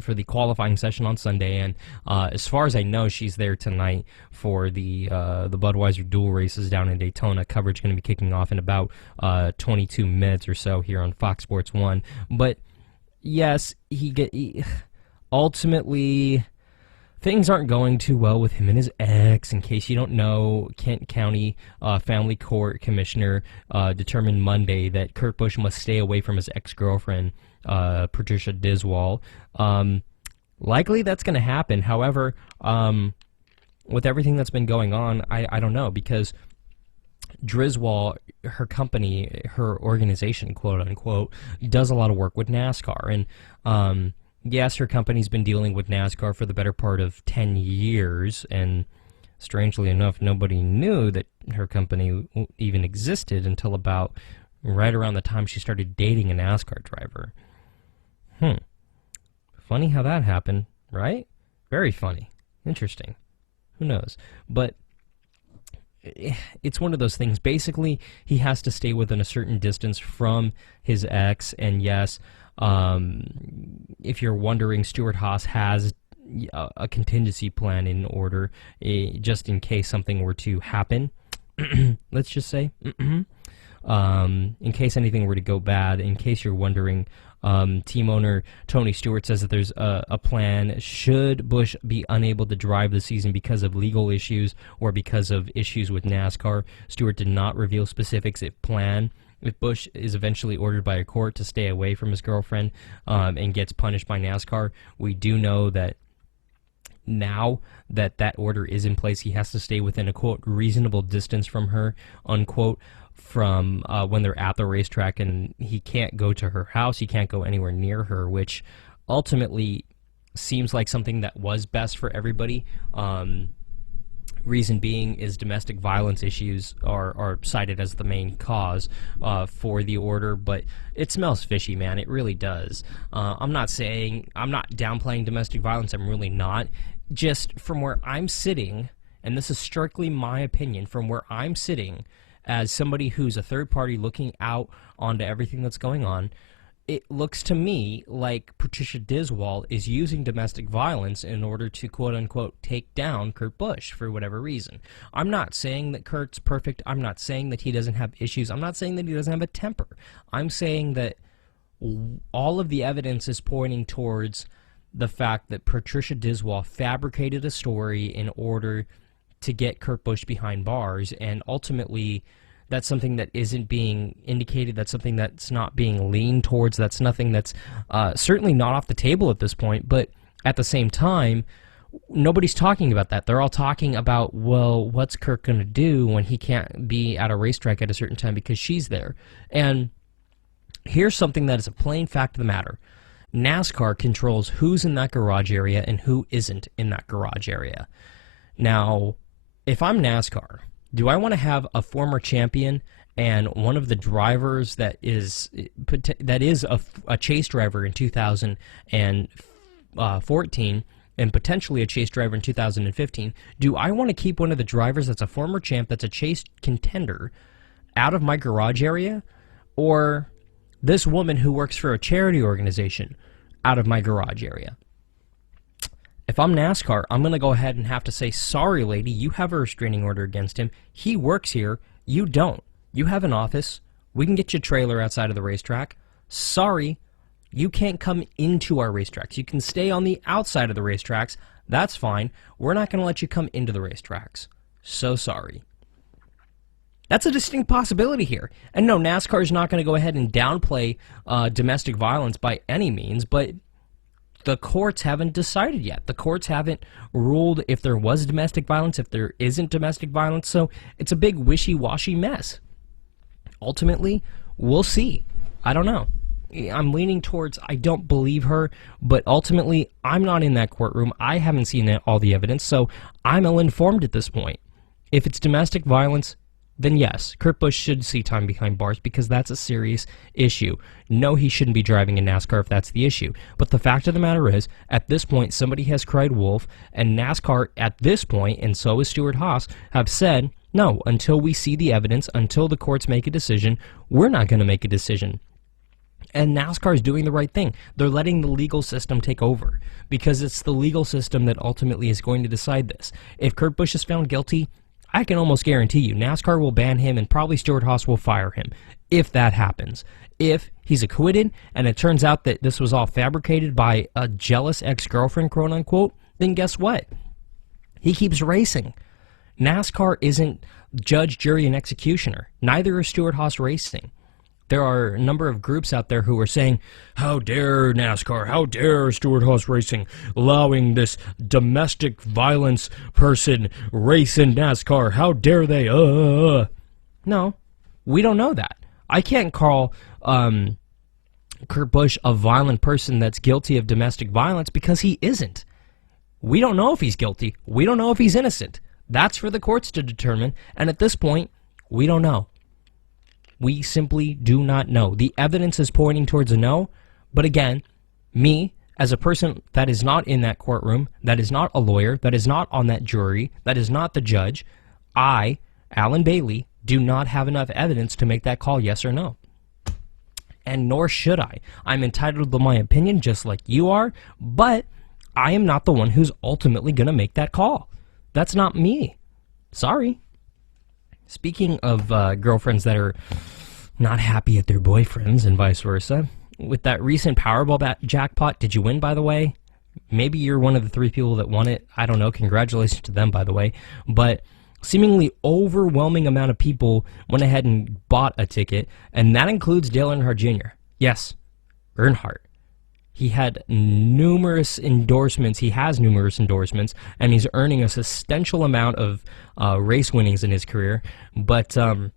for the qualifying session on Sunday, and as far as I know, she's there tonight for the Budweiser Duel races down in Daytona. Coverage going to be kicking off in about 22 minutes or so here on Fox Sports 1. But yes, ultimately, things aren't going too well with him and his ex. In case you don't know, Kent County Family Court Commissioner determined Monday that Kurt Busch must stay away from his ex-girlfriend, Patricia Diswall. Likely that's going to happen. However, with everything that's been going on, I don't know, because Driswall, her company, her organization, quote unquote, does a lot of work with NASCAR. And yes, her company's been dealing with NASCAR for the better part of 10 years, and strangely enough, nobody knew that her company even existed until about right around the time she started dating a NASCAR driver. Funny how that happened, right? Very funny. Interesting. Who knows? But it's one of those things. Basically, he has to stay within a certain distance from his ex, and yes, if you're wondering, Stewart-Haas has a contingency plan in order, just in case something were to happen. Let's just say, in case anything were to go bad. In case you're wondering, team owner Tony Stewart says that there's a plan should Busch be unable to drive the season because of legal issues or because of issues with NASCAR. Stewart did not reveal specifics if Busch is eventually ordered by a court to stay away from his girlfriend and gets punished by NASCAR. We do know that now that that order is in place, he has to stay within a, quote, reasonable distance from her, unquote, from when they're at the racetrack, and he can't go to her house, he can't go anywhere near her, which ultimately seems like something that was best for everybody. Reason being is domestic violence issues are cited as the main cause for the order, but it smells fishy, man. It really does. I'm not downplaying domestic violence. I'm really not. Just from where I'm sitting, and this is strictly my opinion, from where I'm sitting as somebody who's a third party looking out onto everything that's going on, it looks to me like Patricia Diswall is using domestic violence in order to, quote-unquote, take down Kurt Busch for whatever reason. I'm not saying that Kurt's perfect. I'm not saying that he doesn't have issues. I'm not saying that he doesn't have a temper. I'm saying that all of the evidence is pointing towards the fact that Patricia Diswall fabricated a story in order to get Kurt Busch behind bars, and ultimately that's something that isn't being indicated. That's something that's not being leaned towards. That's nothing that's certainly not off the table at this point. But at the same time, nobody's talking about that. They're all talking about, well, what's Kurt going to do when he can't be at a racetrack at a certain time because she's there? And here's something that is a plain fact of the matter. NASCAR controls who's in that garage area and who isn't in that garage area. Now, if I'm NASCAR, do I want to have a former champion and one of the drivers that is a chase driver in 2014 and potentially a chase driver in 2015, do I want to keep one of the drivers that's a former champ, that's a chase contender, out of my garage area? Or this woman who works for a charity organization out of my garage area? If I'm NASCAR, I'm going to go ahead and have to say, sorry, lady, you have a restraining order against him. He works here. You don't. You have an office. We can get you a trailer outside of the racetrack. Sorry, you can't come into our racetracks. You can stay on the outside of the racetracks. That's fine. We're not going to let you come into the racetracks. So sorry. That's a distinct possibility here. And no, NASCAR is not going to go ahead and downplay domestic violence by any means, but the courts haven't decided yet. The courts haven't ruled if there was domestic violence, if there isn't domestic violence, so it's a big wishy-washy mess. Ultimately, we'll see. I don't know. I'm leaning towards I don't believe her, but ultimately, I'm not in that courtroom. I haven't seen all the evidence, so I'm ill-informed at this point. If it's domestic violence, then yes, Kurt Busch should see time behind bars because that's a serious issue. No, he shouldn't be driving in NASCAR if that's the issue. But the fact of the matter is, at this point, somebody has cried wolf, and NASCAR at this point, and so is Stewart-Haas, have said, no, until we see the evidence, until the courts make a decision, we're not going to make a decision. And NASCAR is doing the right thing. They're letting the legal system take over because it's the legal system that ultimately is going to decide this. If Kurt Busch is found guilty, I can almost guarantee you NASCAR will ban him and probably Stewart-Haas will fire him if that happens. If he's acquitted and it turns out that this was all fabricated by a jealous ex-girlfriend, quote-unquote, then guess what? He keeps racing. NASCAR isn't judge, jury, and executioner. Neither is Stewart-Haas Racing. There are a number of groups out there who are saying, how dare NASCAR, how dare Stewart-Haas Racing allowing this domestic violence person race in NASCAR, how dare they, No, we don't know that. I can't call Kurt Busch a violent person that's guilty of domestic violence because he isn't. We don't know if he's guilty. We don't know if he's innocent. That's for the courts to determine, and at this point, we don't know. We simply do not know. The evidence is pointing towards a no, but again, me, as a person that is not in that courtroom, that is not a lawyer, that is not on that jury, that is not the judge, I, Alan Bailey, do not have enough evidence to make that call yes or no. And nor should I. I'm entitled to my opinion just like you are, but I am not the one who's ultimately going to make that call. That's not me. Sorry. Speaking of girlfriends that are not happy at their boyfriends and vice versa, with that recent Powerball jackpot, did you win, by the way? Maybe you're one of the 3 people that won it. I don't know. Congratulations to them, by the way. But seemingly overwhelming amount of people went ahead and bought a ticket, and that includes Dale Earnhardt Jr. Yes, Earnhardt. He had numerous endorsements. He has numerous endorsements, and he's earning a substantial amount of race winnings in his career. But come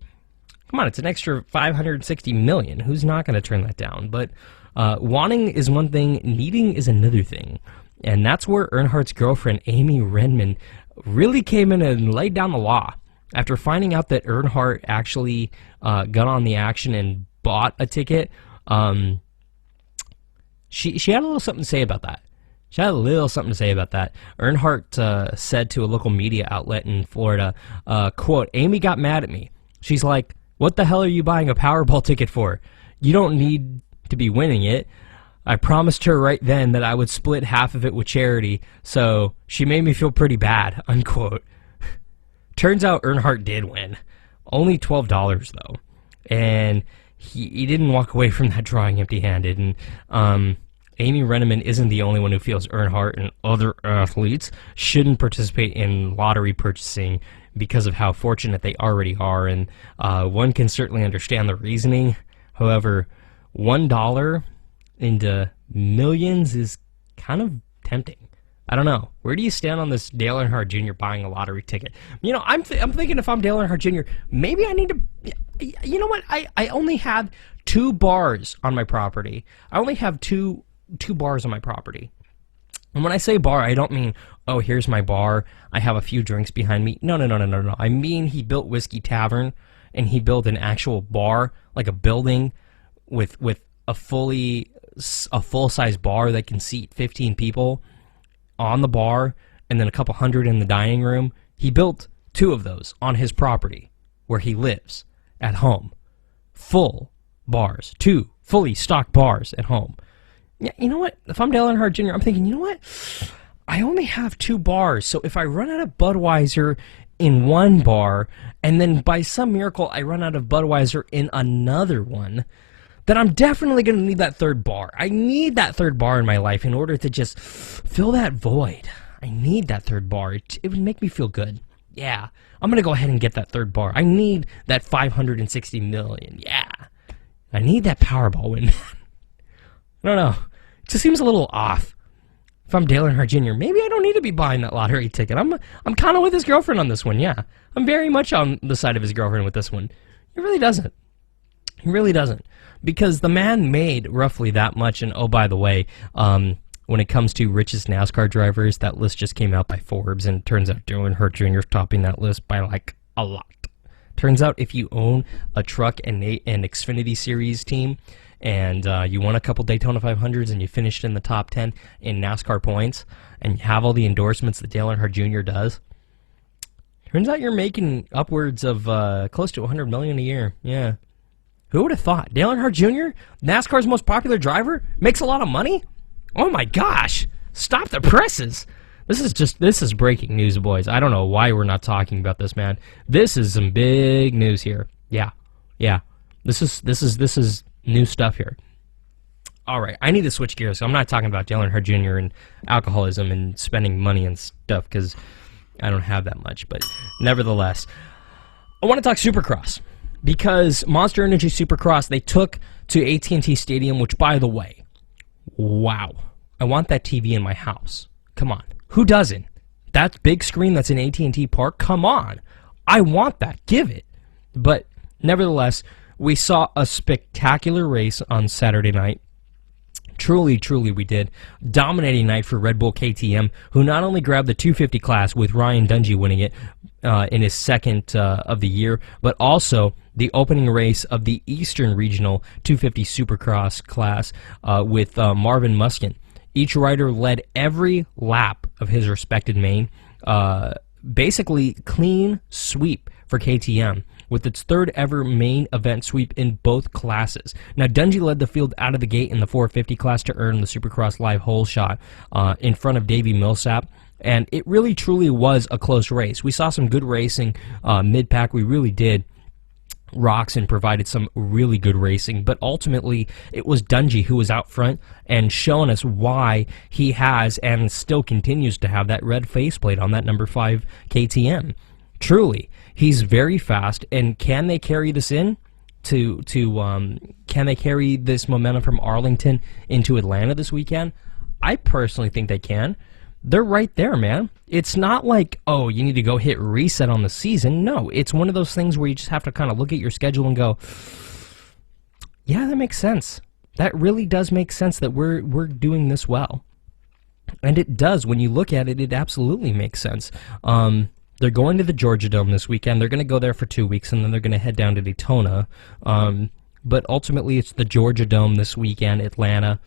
on, it's an extra $560 million. Who's not going to turn that down? But wanting is one thing, needing is another thing. And that's where Earnhardt's girlfriend, Amy Renman, really came in and laid down the law. After finding out that Earnhardt actually got on the action and bought a ticket, she had a little something to say about that. Earnhardt said to a local media outlet in Florida, quote, Amy got mad at me. She's like, what the hell are you buying a Powerball ticket for? You don't need to be winning it. I promised her right then that I would split half of it with charity, so she made me feel pretty bad, unquote. Turns out Earnhardt did win. Only $12, though. And he didn't walk away from that drawing empty-handed. And Amy Renneman isn't the only one who feels Earnhardt and other athletes shouldn't participate in lottery purchasing because of how fortunate they already are. And one can certainly understand the reasoning. However, $1 into millions is kind of tempting. I don't know. Where do you stand on this Dale Earnhardt Jr. buying a lottery ticket? You know, I'm thinking if I'm Dale Earnhardt Jr., maybe I need to... You know what? I only have 2 bars on my property. I only have two bars on my property. And when I say bar, I don't mean, oh, here's my bar, I have a few drinks behind me. No. I mean he built Whiskey Tavern, and he built an actual bar, like a building with a full-size bar that can seat 15 people on the bar, and then a couple hundred in the dining room. He built 2 of those on his property where he lives at home. Full bars. 2 fully stocked bars at home. Yeah, you know what? If I'm Dale Earnhardt Jr., I'm thinking, you know what? I only have 2 bars, so if I run out of Budweiser in one bar, and then by some miracle I run out of Budweiser in another one, then I'm definitely going to need that 3rd bar. I need that 3rd bar in my life in order to just fill that void. I need that 3rd bar. It would make me feel good. Yeah, I'm going to go ahead and get that 3rd bar. I need that $560 million. Yeah, I need that Powerball win. I don't know. It just seems a little off. If I'm Dale Earnhardt Jr., maybe I don't need to be buying that lottery ticket. I'm kind of with his girlfriend on this one, yeah. I'm very much on the side of his girlfriend with this one. He really doesn't. He really doesn't. Because the man made roughly that much, and oh, by the way, when it comes to richest NASCAR drivers, that list just came out by Forbes, and it turns out Dale Earnhardt Jr. is topping that list by, like, a lot. Turns out if you own a truck and an Xfinity Series team, and you won a couple Daytona 500s, and you finished in the top 10 in NASCAR points, and you have all the endorsements that Dale Earnhardt Jr. does, turns out you're making upwards of close to $100 million a year, yeah. Who would have thought? Dale Earnhardt Jr., NASCAR's most popular driver, makes a lot of money? Oh my gosh! Stop the presses! This is breaking news, boys. I don't know why we're not talking about this, man. This is some big news here. Yeah. This is new stuff here. All right, I need to switch gears. I'm not talking about Dale Earnhardt Jr. and alcoholism and spending money and stuff because I don't have that much. But nevertheless, I want to talk Supercross. Because Monster Energy Supercross, they took to AT&T Stadium, which, by the way, wow. I want that TV in my house. Come on. Who doesn't? That big screen that's in AT&T Park? Come on. I want that. Give it. But nevertheless, we saw a spectacular race on Saturday night. Truly, truly we did. Dominating night for Red Bull KTM, who not only grabbed the 250 class with Ryan Dungey winning it in his second of the year, but also the opening race of the Eastern Regional 250 Supercross class with Marvin Muskin. Each rider led every lap of his respected main. Basically, clean sweep for KTM, with its third ever main event sweep in both classes. Now, Dungey led the field out of the gate in the 450 class to earn the Supercross live hole shot in front of Davey Millsap, and it really truly was a close race. We saw some good racing mid-pack. We really did. Roxon provided some really good racing, but ultimately it was Dungey who was out front and showing us why he has and still continues to have that red faceplate on that number 5 KTM. Truly, he's very fast, and can they carry this in can they carry this momentum from Arlington into Atlanta this weekend? I personally think they can. They're right there, man. It's not like, oh, you need to go hit reset on the season. No, it's one of those things where you just have to kind of look at your schedule and go, yeah, that makes sense. That really does make sense that we're doing this well. And it does. When you look at it, it absolutely makes sense. They're going to the Georgia Dome this weekend. They're going to go there for 2 weeks, and then they're going to head down to Daytona. But ultimately, it's the Georgia Dome this weekend, Atlanta.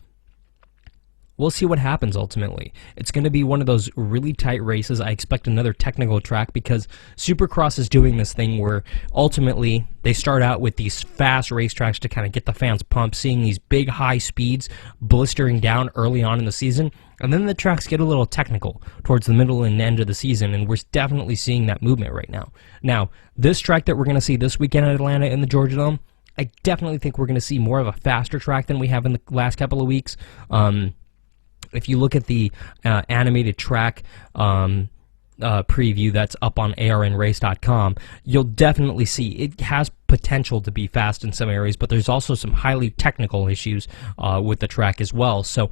We'll see what happens ultimately. It's going to be one of those really tight races. I expect another technical track because Supercross is doing this thing where ultimately they start out with these fast racetracks to kind of get the fans pumped, seeing these big high speeds blistering down early on in the season. And then the tracks get a little technical towards the middle and end of the season, and we're definitely seeing that movement right now. Now, this track that we're going to see this weekend in Atlanta in the Georgia Dome, I definitely think we're going to see more of a faster track than we have in the last couple of weeks. If you look at the animated track preview that's up on ARNrace.com, you'll definitely see it has potential to be fast in some areas, but there's also some highly technical issues with the track as well. So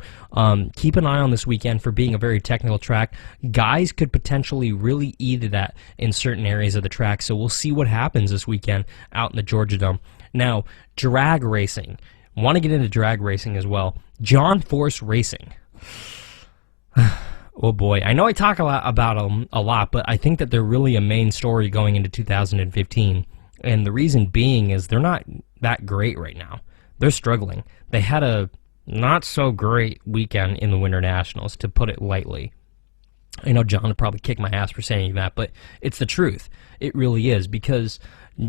keep an eye on this weekend for being a very technical track. Guys could potentially really eat it at in certain areas of the track, so we'll see what happens this weekend out in the Georgia Dome. Now, drag racing. Want to get into drag racing as well. John Force Racing. Oh boy, I know I talk about them a lot, but I think that they're really a main story going into 2015. And the reason being is they're not that great right now. They're struggling. They had a not so great weekend in the Winter Nationals, to put it lightly. I know John would probably kick my ass for saying that, but it's the truth. It really is, because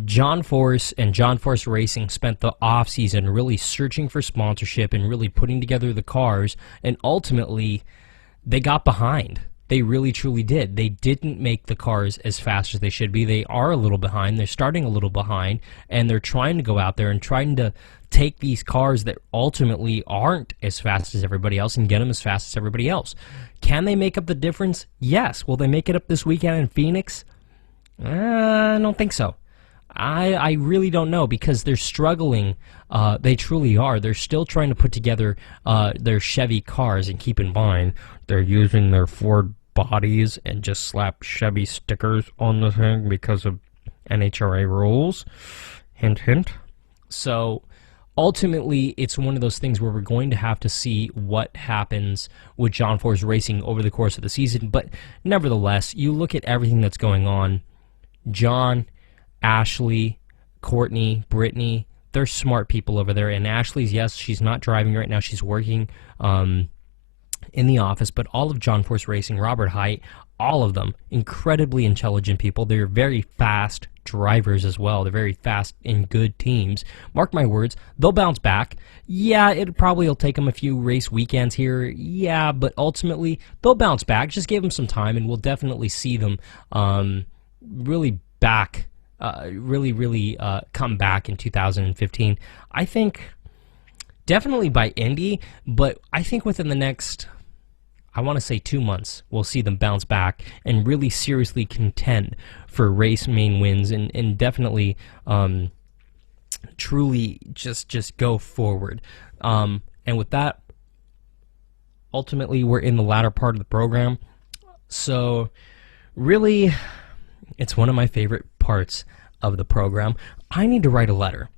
John Force and John Force Racing spent the offseason really searching for sponsorship and really putting together the cars, and ultimately they got behind. They really truly did. They didn't make the cars as fast as they should be. They are a little behind. They're starting a little behind, and they're trying to go out there and trying to take these cars that ultimately aren't as fast as everybody else and get them as fast as everybody else. Can they make up the difference? Yes. Will they make it up this weekend in Phoenix? I don't think so. I really don't know, because they're struggling. They truly are. They're still trying to put together their Chevy cars, and keep in mind, they're using their Ford bodies and just slap Chevy stickers on the thing because of NHRA rules. Hint, hint. So ultimately, it's one of those things where we're going to have to see what happens with John Force Racing over the course of the season. But nevertheless, you look at everything that's going on. John, Ashley, Courtney, Brittany, they're smart people over there. And Ashley's, yes, she's not driving right now. She's working in the office. But all of John Force Racing, Robert Height, all of them, incredibly intelligent people. They're very fast drivers as well. They're very fast in good teams. Mark my words, they'll bounce back. Yeah, it probably will take them a few race weekends here. Yeah, but ultimately, they'll bounce back. Just give them some time, and we'll definitely see them really back. Really come back in 2015. I think definitely by Indy, but I think within the next, I want to say 2 months, we'll see them bounce back and really seriously contend for race main wins, and definitely truly just go forward. And with that, ultimately, we're in the latter part of the program. So really, it's one of my favorite parts of the program, I need to write a letter.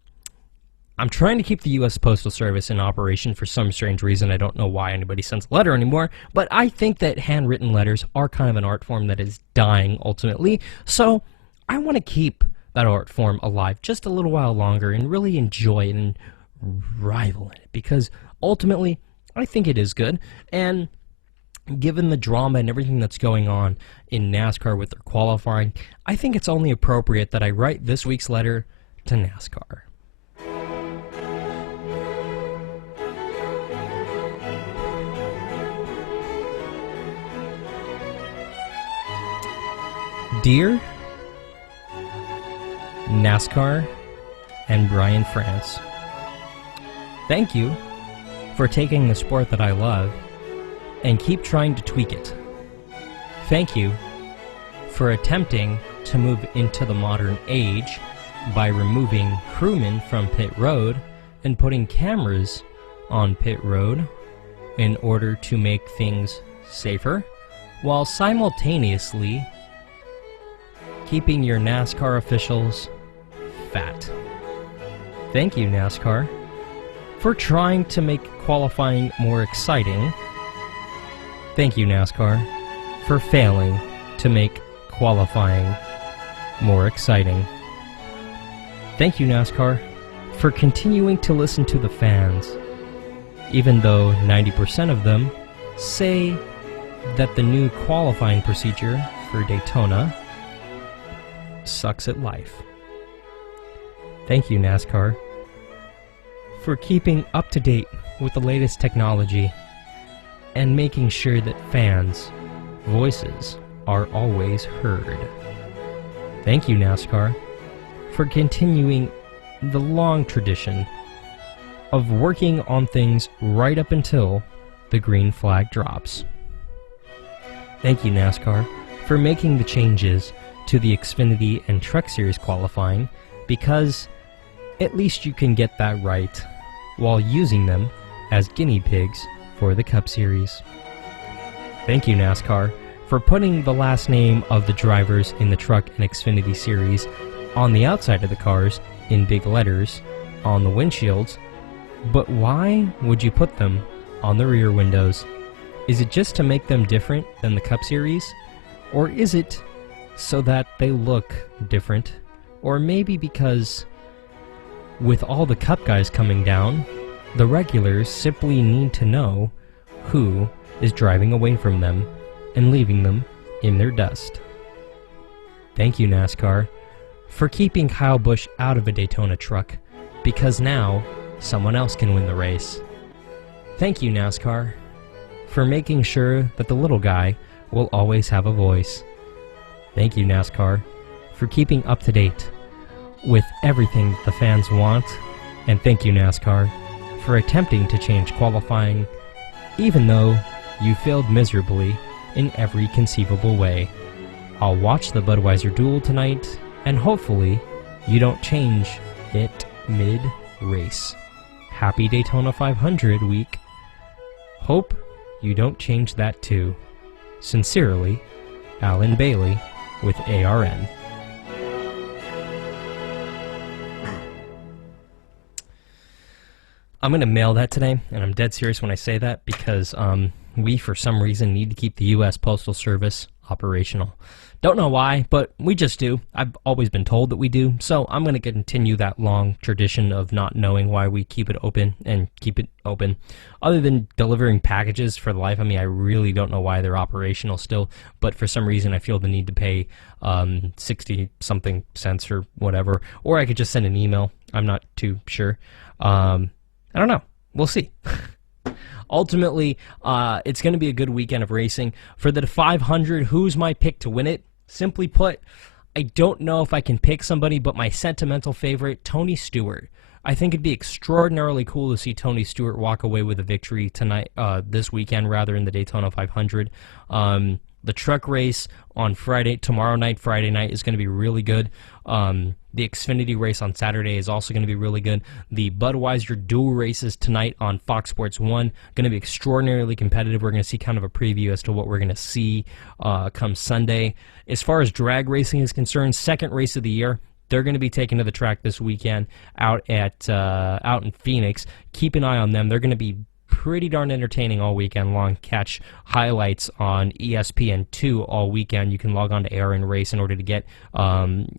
I'm trying to keep the U.S. Postal Service in operation for some strange reason. I don't know why anybody sends a letter anymore, but I think that handwritten letters are kind of an art form that is dying ultimately, so I want to keep that art form alive just a little while longer and really enjoy it and rival in it, because ultimately I think it is good. And given the drama and everything that's going on in NASCAR with their qualifying, I think it's only appropriate that I write this week's letter to NASCAR. Dear NASCAR and Brian France, thank you for taking the sport that I love and keep trying to tweak it. Thank you for attempting to move into the modern age by removing crewmen from pit road and putting cameras on pit road in order to make things safer, while simultaneously keeping your NASCAR officials fat. Thank you, NASCAR, for trying to make qualifying more exciting. Thank you, NASCAR, for failing to make qualifying more exciting. Thank you, NASCAR, for continuing to listen to the fans, even though 90% of them say that the new qualifying procedure for Daytona sucks at life. Thank you, NASCAR, for keeping up to date with the latest technology and making sure that fans' voices are always heard. Thank you, NASCAR, for continuing the long tradition of working on things right up until the green flag drops. Thank you, NASCAR, for making the changes to the Xfinity and Truck Series qualifying, because at least you can get that right while using them as guinea pigs for the Cup Series. Thank you, NASCAR, for putting the last name of the drivers in the Truck and Xfinity Series on the outside of the cars in big letters on the windshields, but why would you put them on the rear windows? Is it just to make them different than the Cup Series? Or is it so that they look different? Or maybe because with all the Cup guys coming down, the regulars simply need to know who is driving away from them and leaving them in their dust. Thank you, NASCAR, for keeping Kyle Busch out of a Daytona truck, because now someone else can win the race. Thank you, NASCAR, for making sure that the little guy will always have a voice. Thank you, NASCAR, for keeping up to date with everything the fans want. And thank you, NASCAR, for attempting to change qualifying, even though you failed miserably in every conceivable way. I'll watch the Budweiser Duel tonight, and hopefully you don't change it mid-race. Happy Daytona 500 week. Hope you don't change that too. Sincerely, Alan Bailey with ARN. I'm going to mail that today, and I'm dead serious when I say that, because we, for some reason, need to keep the U.S. Postal Service operational. Don't know why, but we just do. I've always been told that we do, so I'm going to continue that long tradition of not knowing why we keep it open and keep it open. Other than delivering packages for the life of me, I really don't know why they're operational still, but for some reason I feel the need to pay 60-something cents or whatever, or I could just send an email. I'm not too sure. I don't know. We'll see. Ultimately, it's going to be a good weekend of racing. For the 500, who's my pick to win it? Simply put, I don't know if I can pick somebody, but my sentimental favorite, Tony Stewart. I think it'd be extraordinarily cool to see Tony Stewart walk away with a victory tonight, this weekend, rather, in the Daytona 500. The truck race on tomorrow night, Friday night, is going to be really good. The Xfinity race on Saturday is also going to be really good. The Budweiser Duel races tonight on Fox Sports 1 going to be extraordinarily competitive. We're going to see kind of a preview as to what we're going to see come Sunday. As far as drag racing is concerned, second race of the year, They're going to be taken to the track this weekend out in Phoenix. Keep an eye on them. They're going to be pretty darn entertaining all weekend long. Catch highlights on ESPN2 all weekend. You can log on to ARN Race in order to get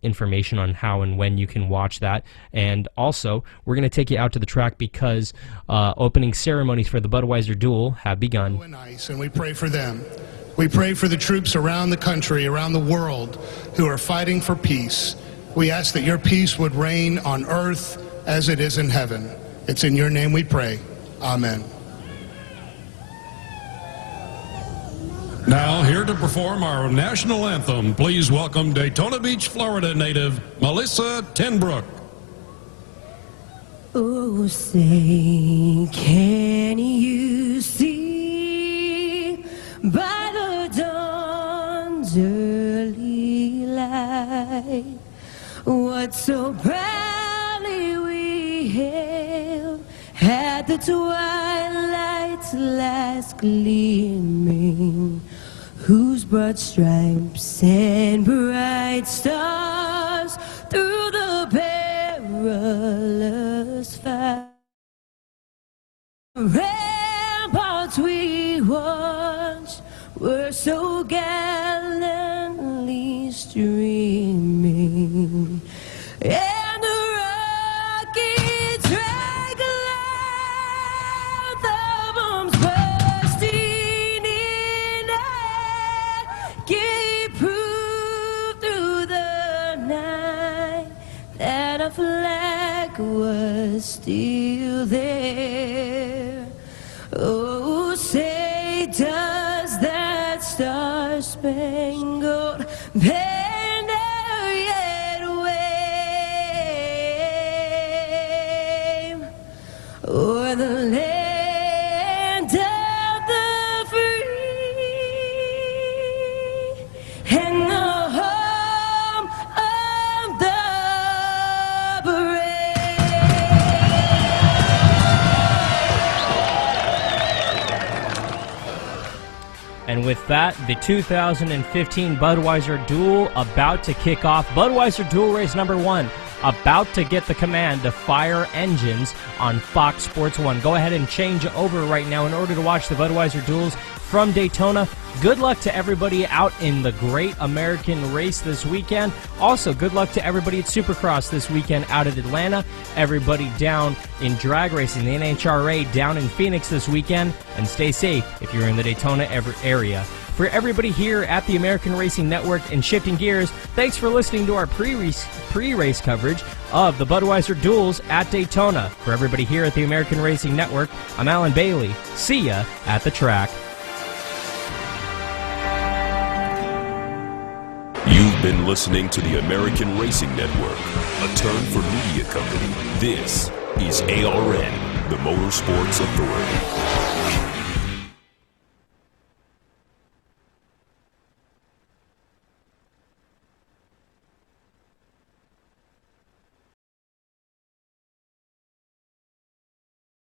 information on how and when you can watch that. And also, we're going to take you out to the track because opening ceremonies for the Budweiser Duel have begun. And we pray for them. We pray for the troops around the country, around the world, who are fighting for peace. We ask that your peace would reign on earth as it is in heaven. It's in your name we pray. Amen. Now, here to perform our national anthem, please welcome Daytona Beach, Florida native Melissa Tenbrook. Oh, say, can you see by the dawn's early light what so proudly we hailed at the twilight's last gleaming, whose broad stripes and bright stars through the perilous fight, ramparts we watched were so gallantly streaming, and the rockets drag the bombs bursting in air, gave proof through the night that a flag was still there. Oh, say, does that star-spangled banner yet wave o'er the land of the free and the home of the And with that, the 2015 Budweiser Duel about to kick off. Budweiser Duel Race number 1 about to get the command to fire engines on Fox Sports 1. Go ahead and change over right now in order to watch the Budweiser Duels from Daytona. Good luck to everybody out in the Great American Race this weekend. Also, good luck to everybody at Supercross this weekend out at Atlanta. Everybody down in drag racing, the NHRA down in Phoenix this weekend. And stay safe if you're in the Daytona area. For everybody here at the American Racing Network and Shifting Gears, thanks for listening to our pre-race coverage of the Budweiser Duels at Daytona. For everybody here at the American Racing Network, I'm Alan Bailey. See ya at the track. You've been listening to the American Racing Network, a turn for media company. This is ARN, the Motorsports Authority.